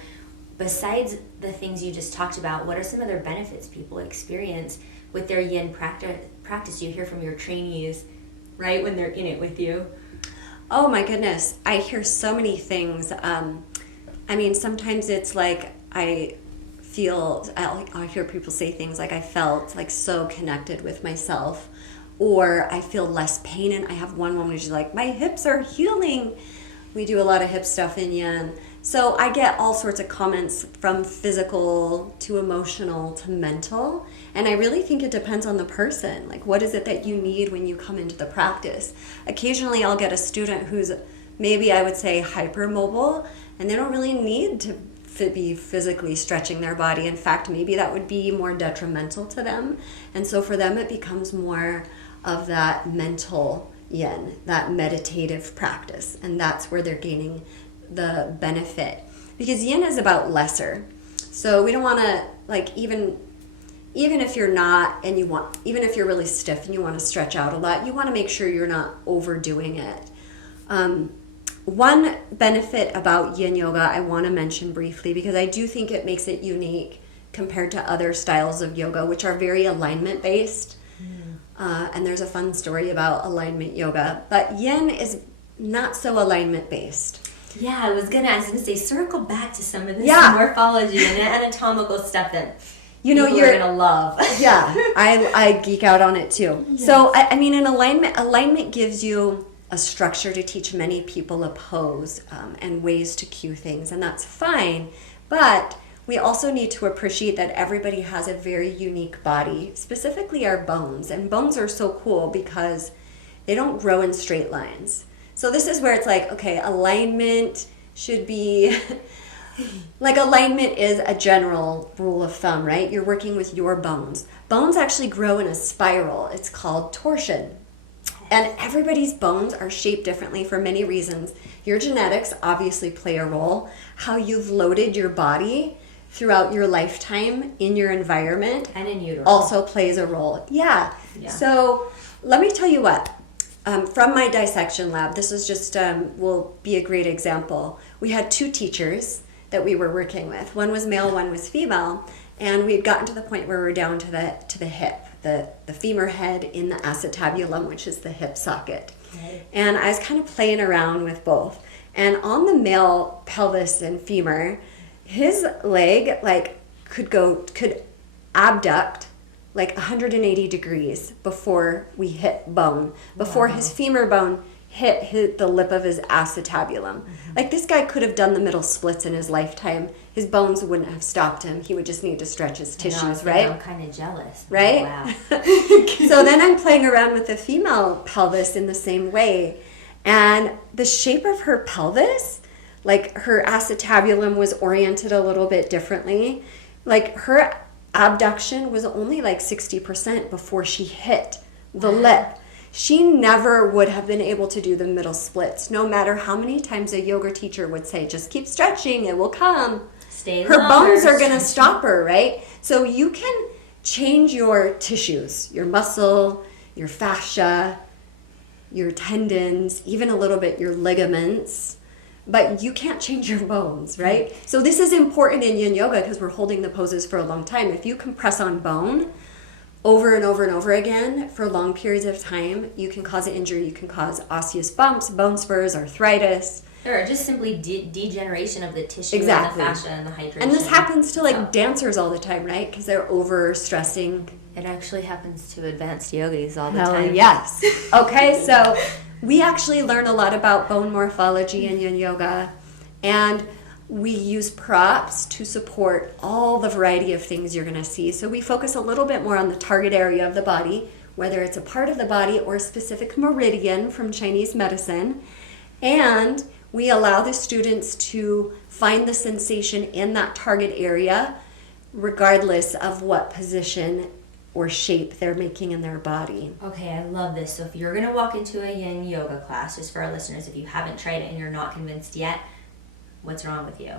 besides the things you just talked about, what are some other benefits people experience with their yin practice? You hear from your trainees, right, when they're in it with you? Oh my goodness, I hear so many things. I mean, sometimes it's like I'll hear people say things like I felt like so connected with myself, or I feel less pain. And I have one woman who's like, my hips are healing. We do a lot of hip stuff in Yin. So I get all sorts of comments from physical to emotional to mental. And I really think it depends on the person. Like, what is it that you need when you come into the practice? Occasionally I'll get a student who's maybe, I would say, hypermobile, and they don't really need to be physically stretching their body. In fact, maybe that would be more detrimental to them. And so for them, it becomes more of that mental yin, that meditative practice. And that's where they're gaining the benefit. Because yin is about lesser. So we don't want to, like, even if you're not, and even if you're really stiff and you want to stretch out a lot, you want to make sure you're not overdoing it. One benefit about Yin Yoga I want to mention briefly, because I do think it makes it unique compared to other styles of yoga, which are very alignment based. And there's a fun story about alignment yoga. But Yin is not so alignment based. Yeah, I was gonna say, circle back to some of this morphology and anatomical stuff that you're gonna love. Yeah, I geek out on it too. Yes. So I mean, in alignment gives you a structure to teach many people a pose and ways to cue things, and that's fine. But we also need to appreciate that everybody has a very unique body, specifically our bones. And bones are so cool because they don't grow in straight lines. So this is where it's like, okay, alignment should be, like, alignment is a general rule of thumb, right? You're working with your bones. Bones actually grow in a spiral. It's called torsion. And everybody's bones are shaped differently for many reasons. Your genetics obviously play a role. How you've loaded your body throughout your lifetime in your environment and in utero also plays a role. Yeah. So let me tell you what. From my dissection lab, this is just will be a great example. We had two teachers that we were working with. One was male, one was female, and we had gotten to the point where we were down to the hip, the femur head in the acetabulum, which is the hip socket. Right. And I was kind of playing around with both. And on the male pelvis and femur, his leg could abduct like 180 degrees before we hit bone, before his femur bone hit the lip of his acetabulum. Mm-hmm. Like, this guy could have done the middle splits in his lifetime. His bones wouldn't have stopped him. He would just need to stretch his tissues, right? I'm kind of jealous. Right? Wow. So then I'm playing around with the female pelvis in the same way. And the shape of her pelvis, like, her acetabulum was oriented a little bit differently. Like, her abduction was only like 60% before she hit the lip. She never would have been able to do the middle splits, no matter how many times a yoga teacher would say, just keep stretching, it will come. Her bones are going to stop her, right? So you can change your tissues, your muscle, your fascia, your tendons, even a little bit your ligaments, but you can't change your bones, right? So this is important in Yin Yoga because we're holding the poses for a long time. If you compress on bone over and over and over again for long periods of time, you can cause an injury. You can cause osseous bumps, bone spurs, arthritis. Or just simply degeneration of the tissue exactly. and the fascia and the hydration. And this happens to dancers all the time, right? Because they're over stressing. It actually happens to advanced yogis all the Hell time. Yes. Okay, so we actually learn a lot about bone morphology in Yin Yoga, and we use props to support all the variety of things you're going to see. So we focus a little bit more on the target area of the body, whether it's a part of the body or a specific meridian from Chinese medicine, and we allow the students to find the sensation in that target area regardless of what position or shape they're making in their body. Okay, I love this. So if you're going to walk into a Yin Yoga class, just for our listeners, if you haven't tried it and you're not convinced yet, what's wrong with you?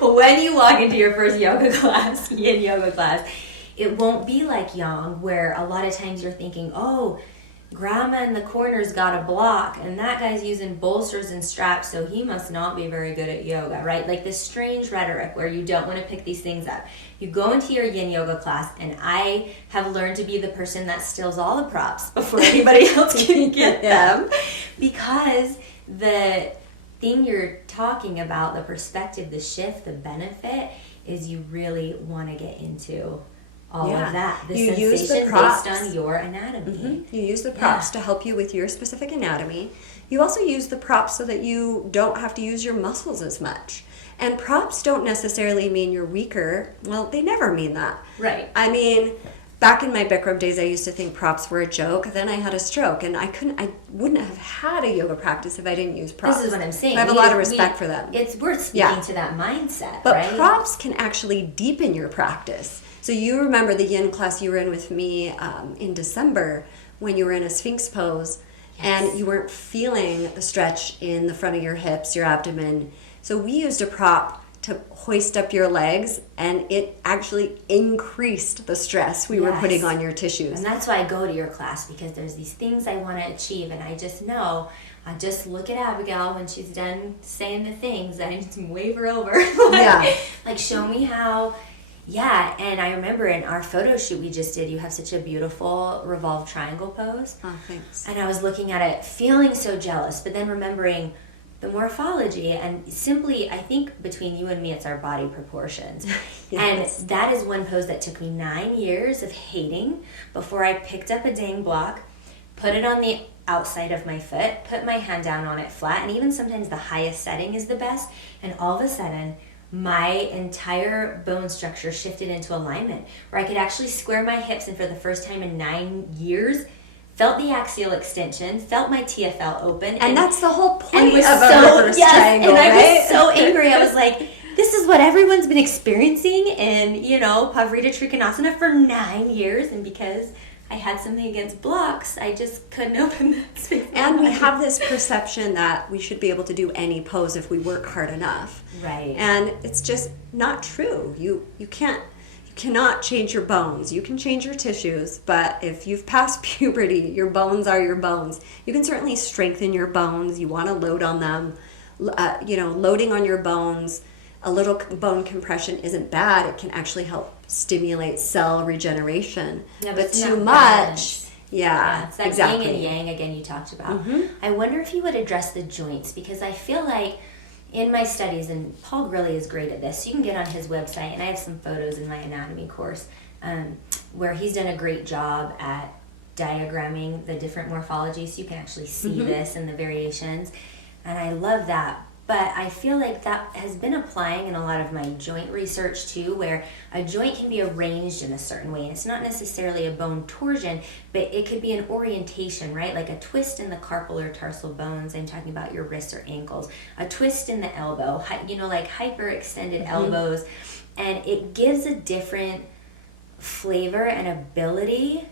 When you walk into your first yoga class, Yin Yoga class, it won't be like Yang, where a lot of times you're thinking, oh, grandma in the corner's got a block and that guy's using bolsters and straps, so he must not be very good at yoga, right? Like this strange rhetoric where you don't want to pick these things up. You go into your Yin Yoga class, and I have learned to be the person that steals all the props before anybody else can get them, because the thing you're talking about, the perspective, the shift, the benefit, is you really want to get into all of that. The you sensation use the props based on your anatomy. Mm-hmm. You use the props to help you with your specific anatomy. You also use the props so that you don't have to use your muscles as much. And props don't necessarily mean you're weaker. Well, they never mean that. Right. I mean, back in my Bikram days, I used to think props were a joke. Then I had a stroke, and I wouldn't have had a yoga practice if I didn't use props. This is what I'm saying. I have a lot of respect for them. It's worth speaking to that mindset, but right? props can actually deepen your practice. So you remember the Yin class you were in with me in December when you were in a Sphinx pose, and you weren't feeling the stretch in the front of your hips, your abdomen. So we used a prop to hoist up your legs, and it actually increased the stress we were putting on your tissues. And that's why I go to your class, because there's these things I want to achieve, and I just know, I just look at Abigail when she's done saying the things, and I just wave her over. Like, show me how. Yeah, and I remember in our photo shoot we just did, you have such a beautiful revolved triangle pose. Oh, thanks. And I was looking at it, feeling so jealous, but then remembering the morphology, and simply, I think between you and me, it's our body proportions. And that is one pose that took me 9 years of hating before I picked up a dang block, put it on the outside of my foot, put my hand down on it flat, and even sometimes the highest setting is the best, and all of a sudden, my entire bone structure shifted into alignment, where I could actually square my hips, and for the first time in 9 years, felt the axial extension, felt my TFL open. And that's the whole point of a reverse triangle, and I right? was so angry. I was like, this is what everyone's been experiencing in, Pavrita Trikonasana for 9 years, and because I had something against blocks, I just couldn't open that space. And we have this perception that we should be able to do any pose if we work hard enough. Right. And it's just not true. You cannot change your bones. You can change your tissues, but if you've passed puberty, your bones are your bones. You can certainly strengthen your bones. You want to load on them. Loading on your bones, a little bone compression isn't bad. It can actually help stimulate cell regeneration. Yeah, but it's too not much, balanced. yeah, It's that exactly. yin and yang again you talked about. Mm-hmm. I wonder if you would address the joints, because I feel like in my studies, and Paul Grilly is great at this, so you can get on his website, and I have some photos in my anatomy course where he's done a great job at diagramming the different morphologies, so you can actually see this and the variations, and I love that. But I feel like that has been applying in a lot of my joint research too, where a joint can be arranged in a certain way. And it's not necessarily a bone torsion, but it could be an orientation, right? Like a twist in the carpal or tarsal bones. I'm talking about your wrists or ankles. A twist in the elbow, like hyperextended elbows. And it gives a different flavor and ability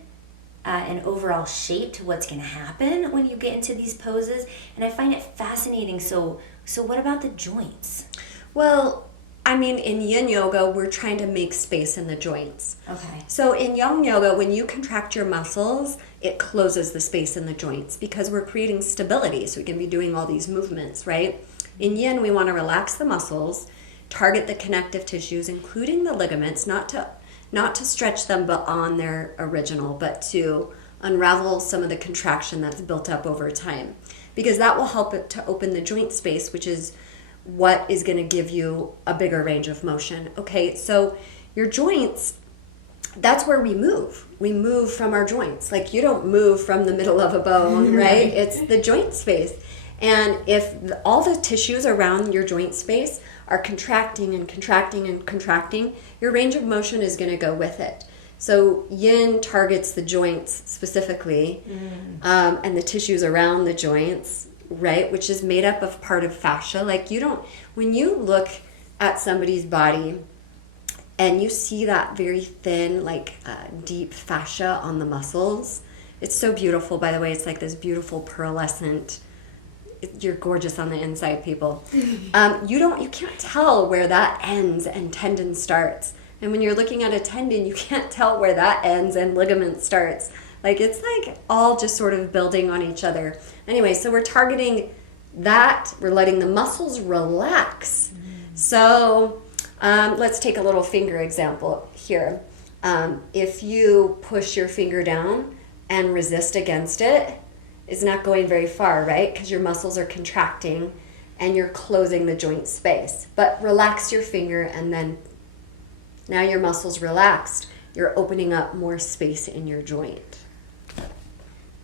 and overall shape to what's going to happen when you get into these poses. And I find it fascinating. So what about the joints? Well, I mean, in Yin Yoga, we're trying to make space in the joints. Okay. So in Yang Yoga, when you contract your muscles, it closes the space in the joints because we're creating stability. So we can be doing all these movements, right? In Yin, we want to relax the muscles, target the connective tissues, including the ligaments, not to stretch them beyond their original, but to unravel some of the contraction that's built up over time. Because that will help it to open the joint space, which is what is going to give you a bigger range of motion. Okay, so your joints, that's where we move. We move from our joints. Like, you don't move from the middle of a bone, right? It's the joint space. And if all the tissues around your joint space are contracting and contracting and contracting, your range of motion is going to go with it. So Yin targets the joints specifically, and the tissues around the joints, right, which is made up of part of fascia. Like, when you look at somebody's body, and you see that very thin, like deep fascia on the muscles. It's so beautiful, by the way. It's like this beautiful pearlescent. You're gorgeous on the inside, people. You can't tell where that ends and tendon starts. And when you're looking at a tendon, you can't tell where that ends and ligament starts. Like, it's like all just sort of building on each other. Anyway, so we're targeting that. We're letting the muscles relax. So let's take a little finger example here. If you push your finger down and resist against it, it's not going very far, right? Because your muscles are contracting and you're closing the joint space. But relax your finger, and then now your muscles relaxed. You're opening up more space in your joint.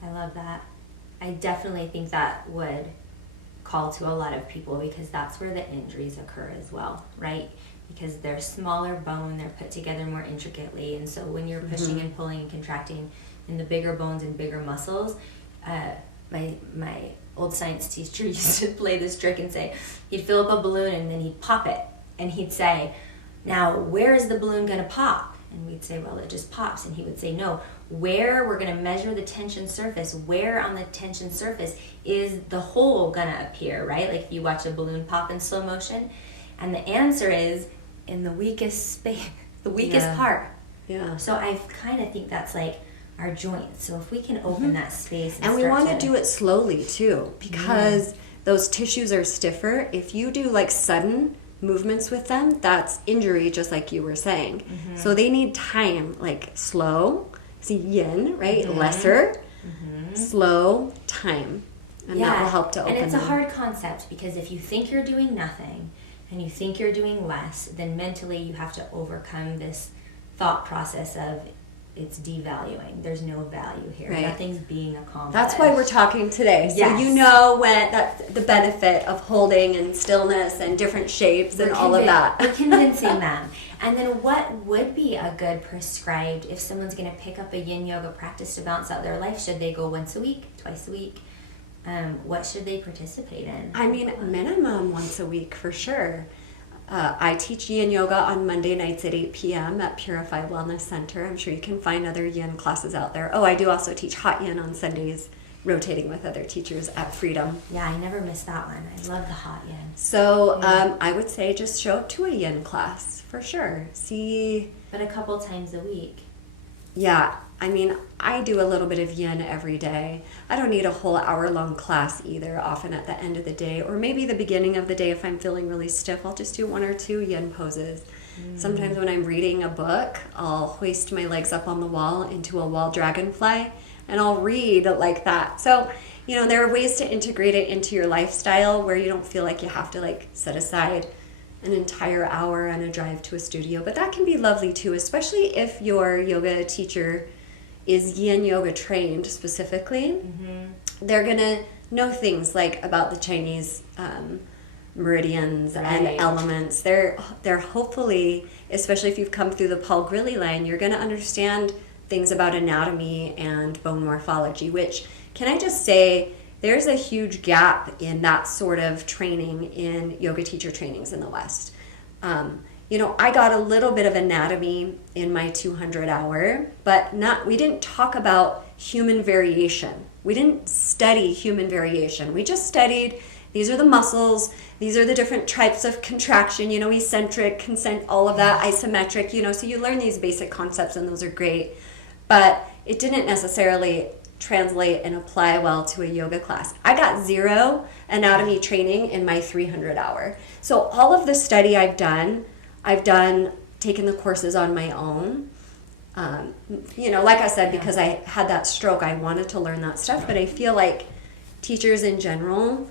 I love that. I definitely think that would call to a lot of people, because that's where the injuries occur as well, right? Because they're smaller bone, they're put together more intricately, and so when you're pushing and pulling and contracting in the bigger bones and bigger muscles, my old science teacher used to play this trick and say, he'd fill up a balloon and then he'd pop it, and he'd say, now where is the balloon going to pop? And we'd say, well, it just pops. And he would say, no, where? We're going to measure the tension surface. Where on the tension surface is the hole going to appear, right? Like if you watch a balloon pop in slow motion. And the answer is in the weakest space, the weakest part. Yeah. So I kind of think that's like our joints. So if we can open that space and we want to do it slowly too, because those tissues are stiffer. If you do like sudden movements with them, that's injury, just like you were saying. So they need time, like slow. See, yin, right? Lesser, slow, time. And that will help to open And it's a them. hard concept, because if you think you're doing nothing and you think you're doing less, then mentally you have to overcome this thought process of it's devaluing. There's no value here. Right. Nothing's being accomplished. That's why we're talking today. So Yes. you know when that's the benefit of holding and stillness and different shapes and all of that. We're convincing them. And then what would be a good prescribed, if someone's going to pick up a yin yoga practice to balance out their life? Should they go once a week, twice a week? What should they participate in? I mean, minimum once a week for sure. I teach Yin Yoga on Monday nights at 8 p.m. at Purify Wellness Center. I'm sure you can find other Yin classes out there. Oh, I do also teach Hot Yin on Sundays, rotating with other teachers at Freedom. Yeah, I never missed that one. I love the hot yin. So I would say just show up to a Yin class for sure. But a couple times a week. Yeah, I mean, I do a little bit of yin every day. I don't need a whole hour-long class either, often at the end of the day, or maybe the beginning of the day if I'm feeling really stiff. I'll just do 1 or 2 yin poses. Sometimes when I'm reading a book, I'll hoist my legs up on the wall into a wall dragonfly, and I'll read like that. So, you know, there are ways to integrate it into your lifestyle where you don't feel like you have to like set aside an entire hour on a drive to a studio. But that can be lovely too, especially if your yoga teacher is Yin Yoga trained specifically. They're gonna know things like about the Chinese meridians and elements. They're hopefully, especially if you've come through the Paul Grilly line, you're gonna understand things about anatomy and bone morphology, which, can I just say, there's a huge gap in that sort of training in yoga teacher trainings in the West. You know, I got a little bit of anatomy in my 200 hour, but we didn't talk about human variation. We didn't study human variation. We just studied, these are the muscles, these are the different types of contraction, you know, eccentric, concentric, all of that, isometric, you know, so you learn these basic concepts and those are great, but it didn't necessarily translate and apply well to a yoga class. I got 0 anatomy training in my 300 hour. So all of the study I've done, taken the courses on my own. You know, like I said, because I had that stroke, I wanted to learn that stuff, but I feel like teachers in general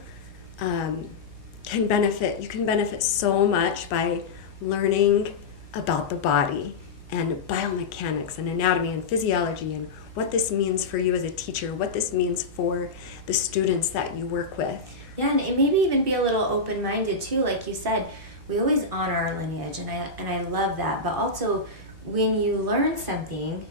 can benefit. You can benefit so much by learning about the body and biomechanics and anatomy and physiology and what this means for you as a teacher, what this means for the students that you work with. Yeah, and it maybe even be a little open-minded too, like you said. We always honor our lineage, and I love that. But also, when you learn something,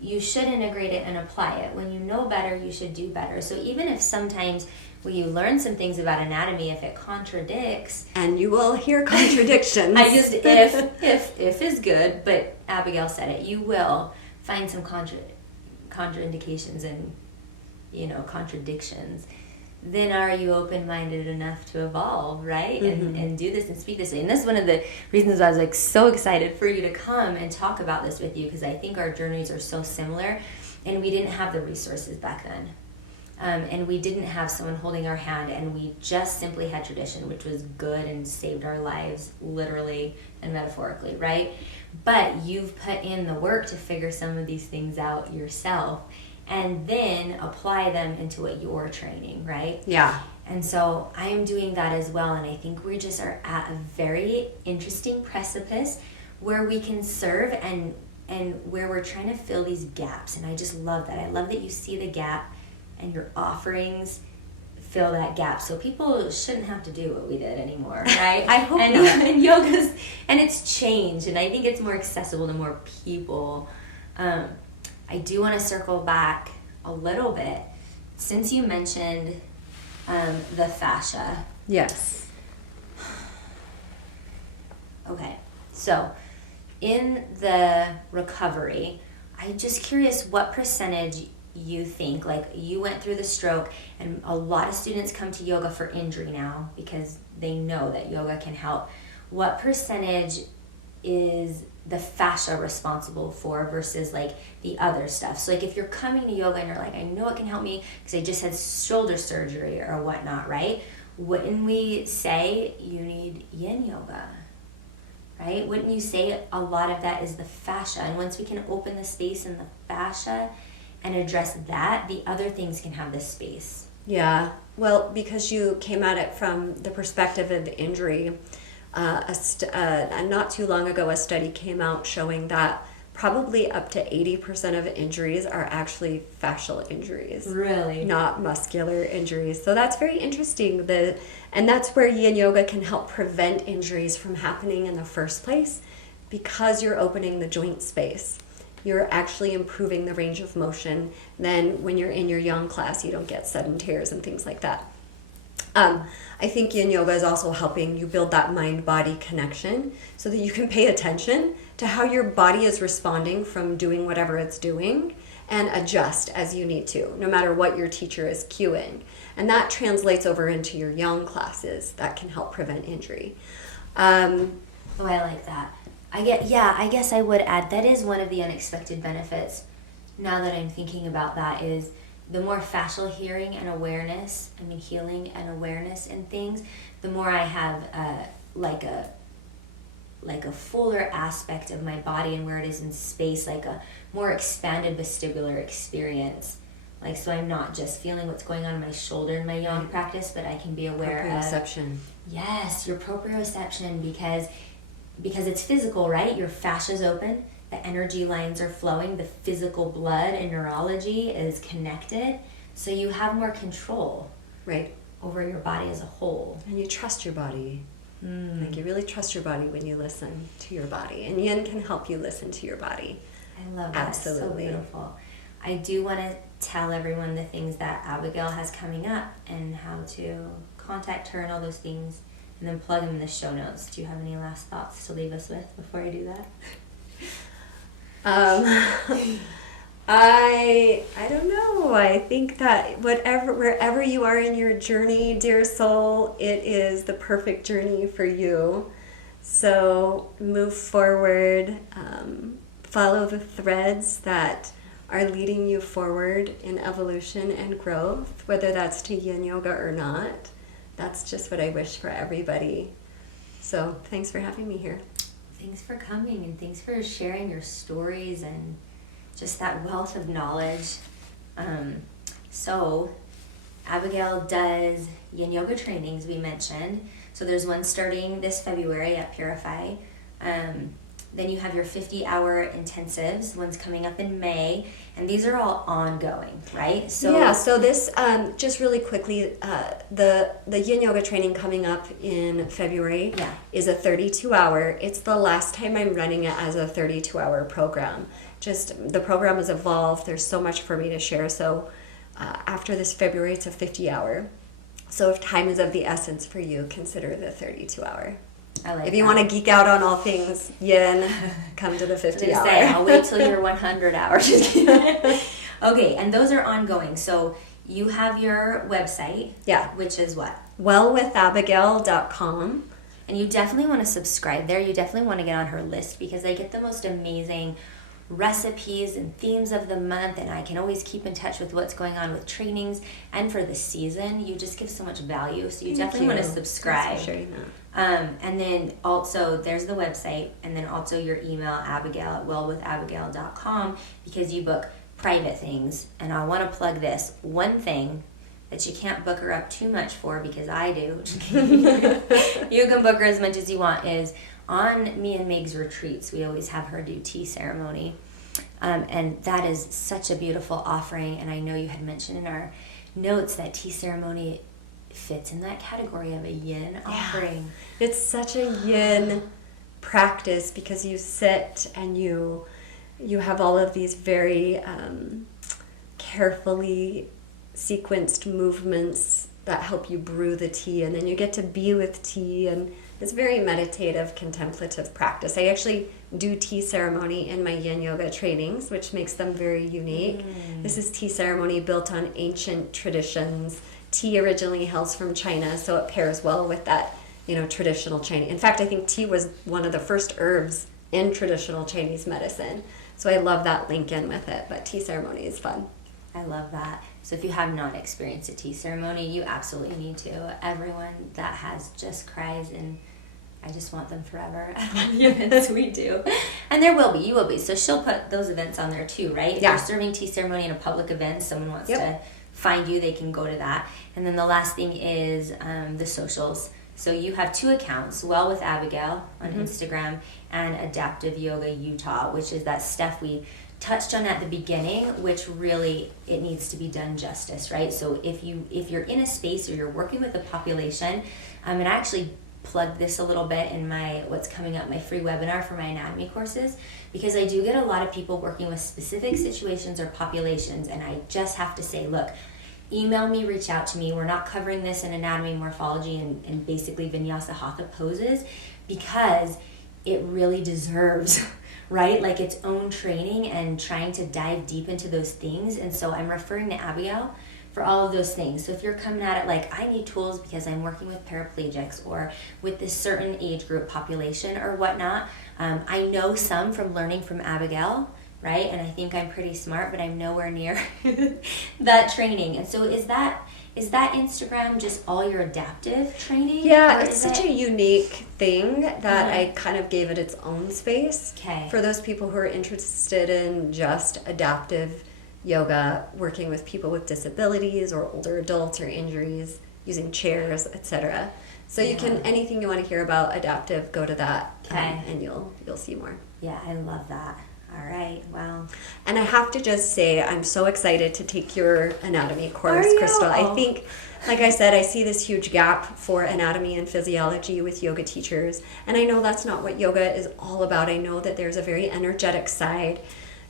you should integrate it and apply it. When you know better, you should do better. So even if sometimes when you learn some things about anatomy, if it contradicts, and you will hear contradictions. I just if is good, but Abigail said it. You will find some contraindications and contradictions. Then are you open-minded enough to evolve, right? And do this and speak this way. And that's one of the reasons I was like so excited for you to come and talk about this with you, because I think our journeys are so similar, and we didn't have the resources back then. And we didn't have someone holding our hand, and we just simply had tradition, which was good and saved our lives literally and metaphorically, right? But you've put in the work to figure some of these things out yourself, and then apply them into what you're training, right? Yeah. And so I am doing that as well, and I think we just are at a very interesting precipice where we can serve and where we're trying to fill these gaps. And I just love that. I love that you see the gap and your offerings fill that gap. So people shouldn't have to do what we did anymore, right? I hope not. And yoga's, and it's changed, and I think it's more accessible to more people. I do want to circle back a little bit, since you mentioned the fascia. Yes. Okay, so in the recovery, I'm just curious what percentage you think, like you went through the stroke, and a lot of students come to yoga for injury now because they know that yoga can help. What percentage is the fascia responsible for versus like the other stuff? So like if you're coming to yoga and you're like, I know it can help me because I just had shoulder surgery or whatnot, right? Wouldn't we say you need yin yoga, right? Wouldn't you say a lot of that is the fascia? And once we can open the space in the fascia and address that, the other things can have this space. Yeah. Well, because you came at it from the perspective of injury, not too long ago, a study came out showing that probably up to 80% of injuries are actually fascial injuries. Really? Not muscular injuries. So that's very interesting. And that's where Yin Yoga can help prevent injuries from happening in the first place, because you're opening the joint space. You're actually improving the range of motion. Then when you're in your yang class, you don't get sudden tears and things like that. I think Yin Yoga is also helping you build that mind-body connection so that you can pay attention to how your body is responding from doing whatever it's doing, and adjust as you need to, no matter what your teacher is cueing. And that translates over into your yang classes that can help prevent injury. Oh, I like that. I guess I would add, that is one of the unexpected benefits, now that I'm thinking about that, is the more fascial healing and awareness in things, the more I have like a fuller aspect of my body and where it is in space, like a more expanded vestibular experience. Like, so I'm not just feeling what's going on in my shoulder in my yang practice, but I can be aware Proprioception. Yes, your proprioception, because it's physical, right? Your fascia's open, the energy lines are flowing, the physical blood and neurology is connected, so you have more control, right, over your body as a whole. And you trust your body. Like, you really trust your body when you listen to your body, and Yin can help you listen to your body. I love that. Absolutely. So beautiful. I do want to tell everyone the things that Abigail has coming up and how to contact her and all those things, and then plug them in the show notes. Do you have any last thoughts to leave us with before I do that? I don't know. I think that wherever you are in your journey, dear soul, it is the perfect journey for you. So move forward, follow the threads that are leading you forward in evolution and growth, whether that's to Yin Yoga or not. That's just what I wish for everybody. So thanks for having me here. Thanks for coming, and thanks for sharing your stories and just that wealth of knowledge. So Abigail does Yin Yoga trainings, we mentioned. So there's one starting this February at Purify. Then you have your 50-hour intensives, one's coming up in May, and these are all ongoing, right? So this, just really quickly, the Yin Yoga training coming up in February is a 32-hour. It's the last time I'm running it as a 32-hour program. just the program has evolved. There's so much for me to share. So after this February, it's a 50-hour. So if time is of the essence for you, consider the 32-hour. I like if you want to geek out on all things yin, come to the 50-hour. I'll wait till you're 100 hours. Okay, and those are ongoing. So you have your website, which is what? wellwithabigail.com. And you definitely want to subscribe there. You definitely want to get on her list because I get the most amazing recipes and themes of the month, and I can always keep in touch with what's going on with trainings. And for the season, you just give so much value. So you definitely want to subscribe. Thanks for sharing that. And then also there's the website, and then also your email, abigail@wellwithabigail.com, because you book private things. And I want to plug this one thing that you can't book her up too much for, because I do. You can book her as much as you want. Is on me and Meg's retreats, we always have her do tea ceremony. And that is such a beautiful offering. And I know you had mentioned in our notes that tea ceremony fits in that category of a yin offering. It's such a yin practice because you sit and you have all of these very carefully sequenced movements that help you brew the tea, and then you get to be with tea, and it's very meditative, contemplative practice. I actually do tea ceremony in my Yin Yoga trainings, which makes them very unique. This is tea ceremony built on ancient traditions. Tea originally hails from China, so it pairs well with that, traditional Chinese. In fact, I think tea was one of the first herbs in traditional Chinese medicine. So I love that link in with it, but tea ceremony is fun. I love that. So if you have not experienced a tea ceremony, you absolutely need to. Everyone that has just cries, and I just want them forever at all the events we do. And you will be. So she'll put those events on there too, right? If you're serving tea ceremony in a public event, someone wants to find you, they can go to that. And then the last thing is the socials. So you have 2 accounts, Well with Abigail on Instagram and Adaptive Yoga Utah, which is that stuff we touched on at the beginning, which really, it needs to be done justice, right? So if you're in a space or you're working with a population, and I actually plug this a little bit in what's coming up, my free webinar for my anatomy courses, because I do get a lot of people working with specific situations or populations, and I just have to say, look, email me, reach out to me. We're not covering this in anatomy, morphology, and basically vinyasa hatha poses, because it really deserves right, like its own training and trying to dive deep into those things. And so I'm referring to Abigail for all of those things. So if you're coming at it like, I need tools because I'm working with paraplegics or with this certain age group population or whatnot, I know some from learning from Abigail, right? And I think I'm pretty smart, but I'm nowhere near that training. And so is that Instagram just all your adaptive training? Yeah, it's such a unique thing that I kind of gave it its own space. Okay. For those people who are interested in just adaptive yoga, working with people with disabilities or older adults or injuries, using chairs, etc. So you can, anything you want to hear about adaptive, go to that, and you'll see more. Yeah, I love that. All right, wow. And I have to just say, I'm so excited to take your anatomy course, Crystal. I think, like I said, I see this huge gap for anatomy and physiology with yoga teachers. And I know that's not what yoga is all about. I know that there's a very energetic side.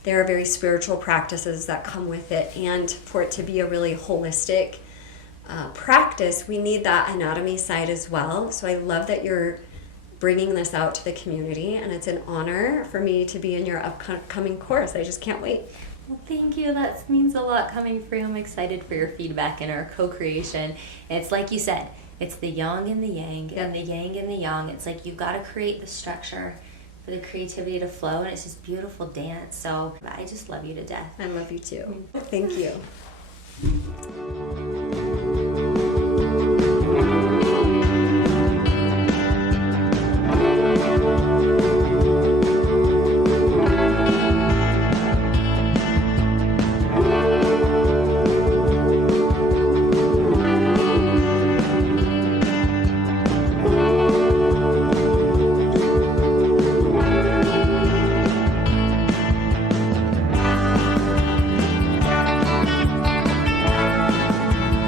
There are very spiritual practices that come with it. And for it to be a really holistic practice, we need that anatomy side as well. So I love that you're bringing this out to the community, and it's an honor for me to be in your upcoming course. I just can't wait. Well, thank you. That means a lot coming from you. I'm excited for your feedback and our co-creation. And it's like you said, it's the yang and the yang, and the yang and the yang. It's like you've got to create the structure for the creativity to flow, and it's just beautiful dance. So I just love you to death. I love you too. Thank you.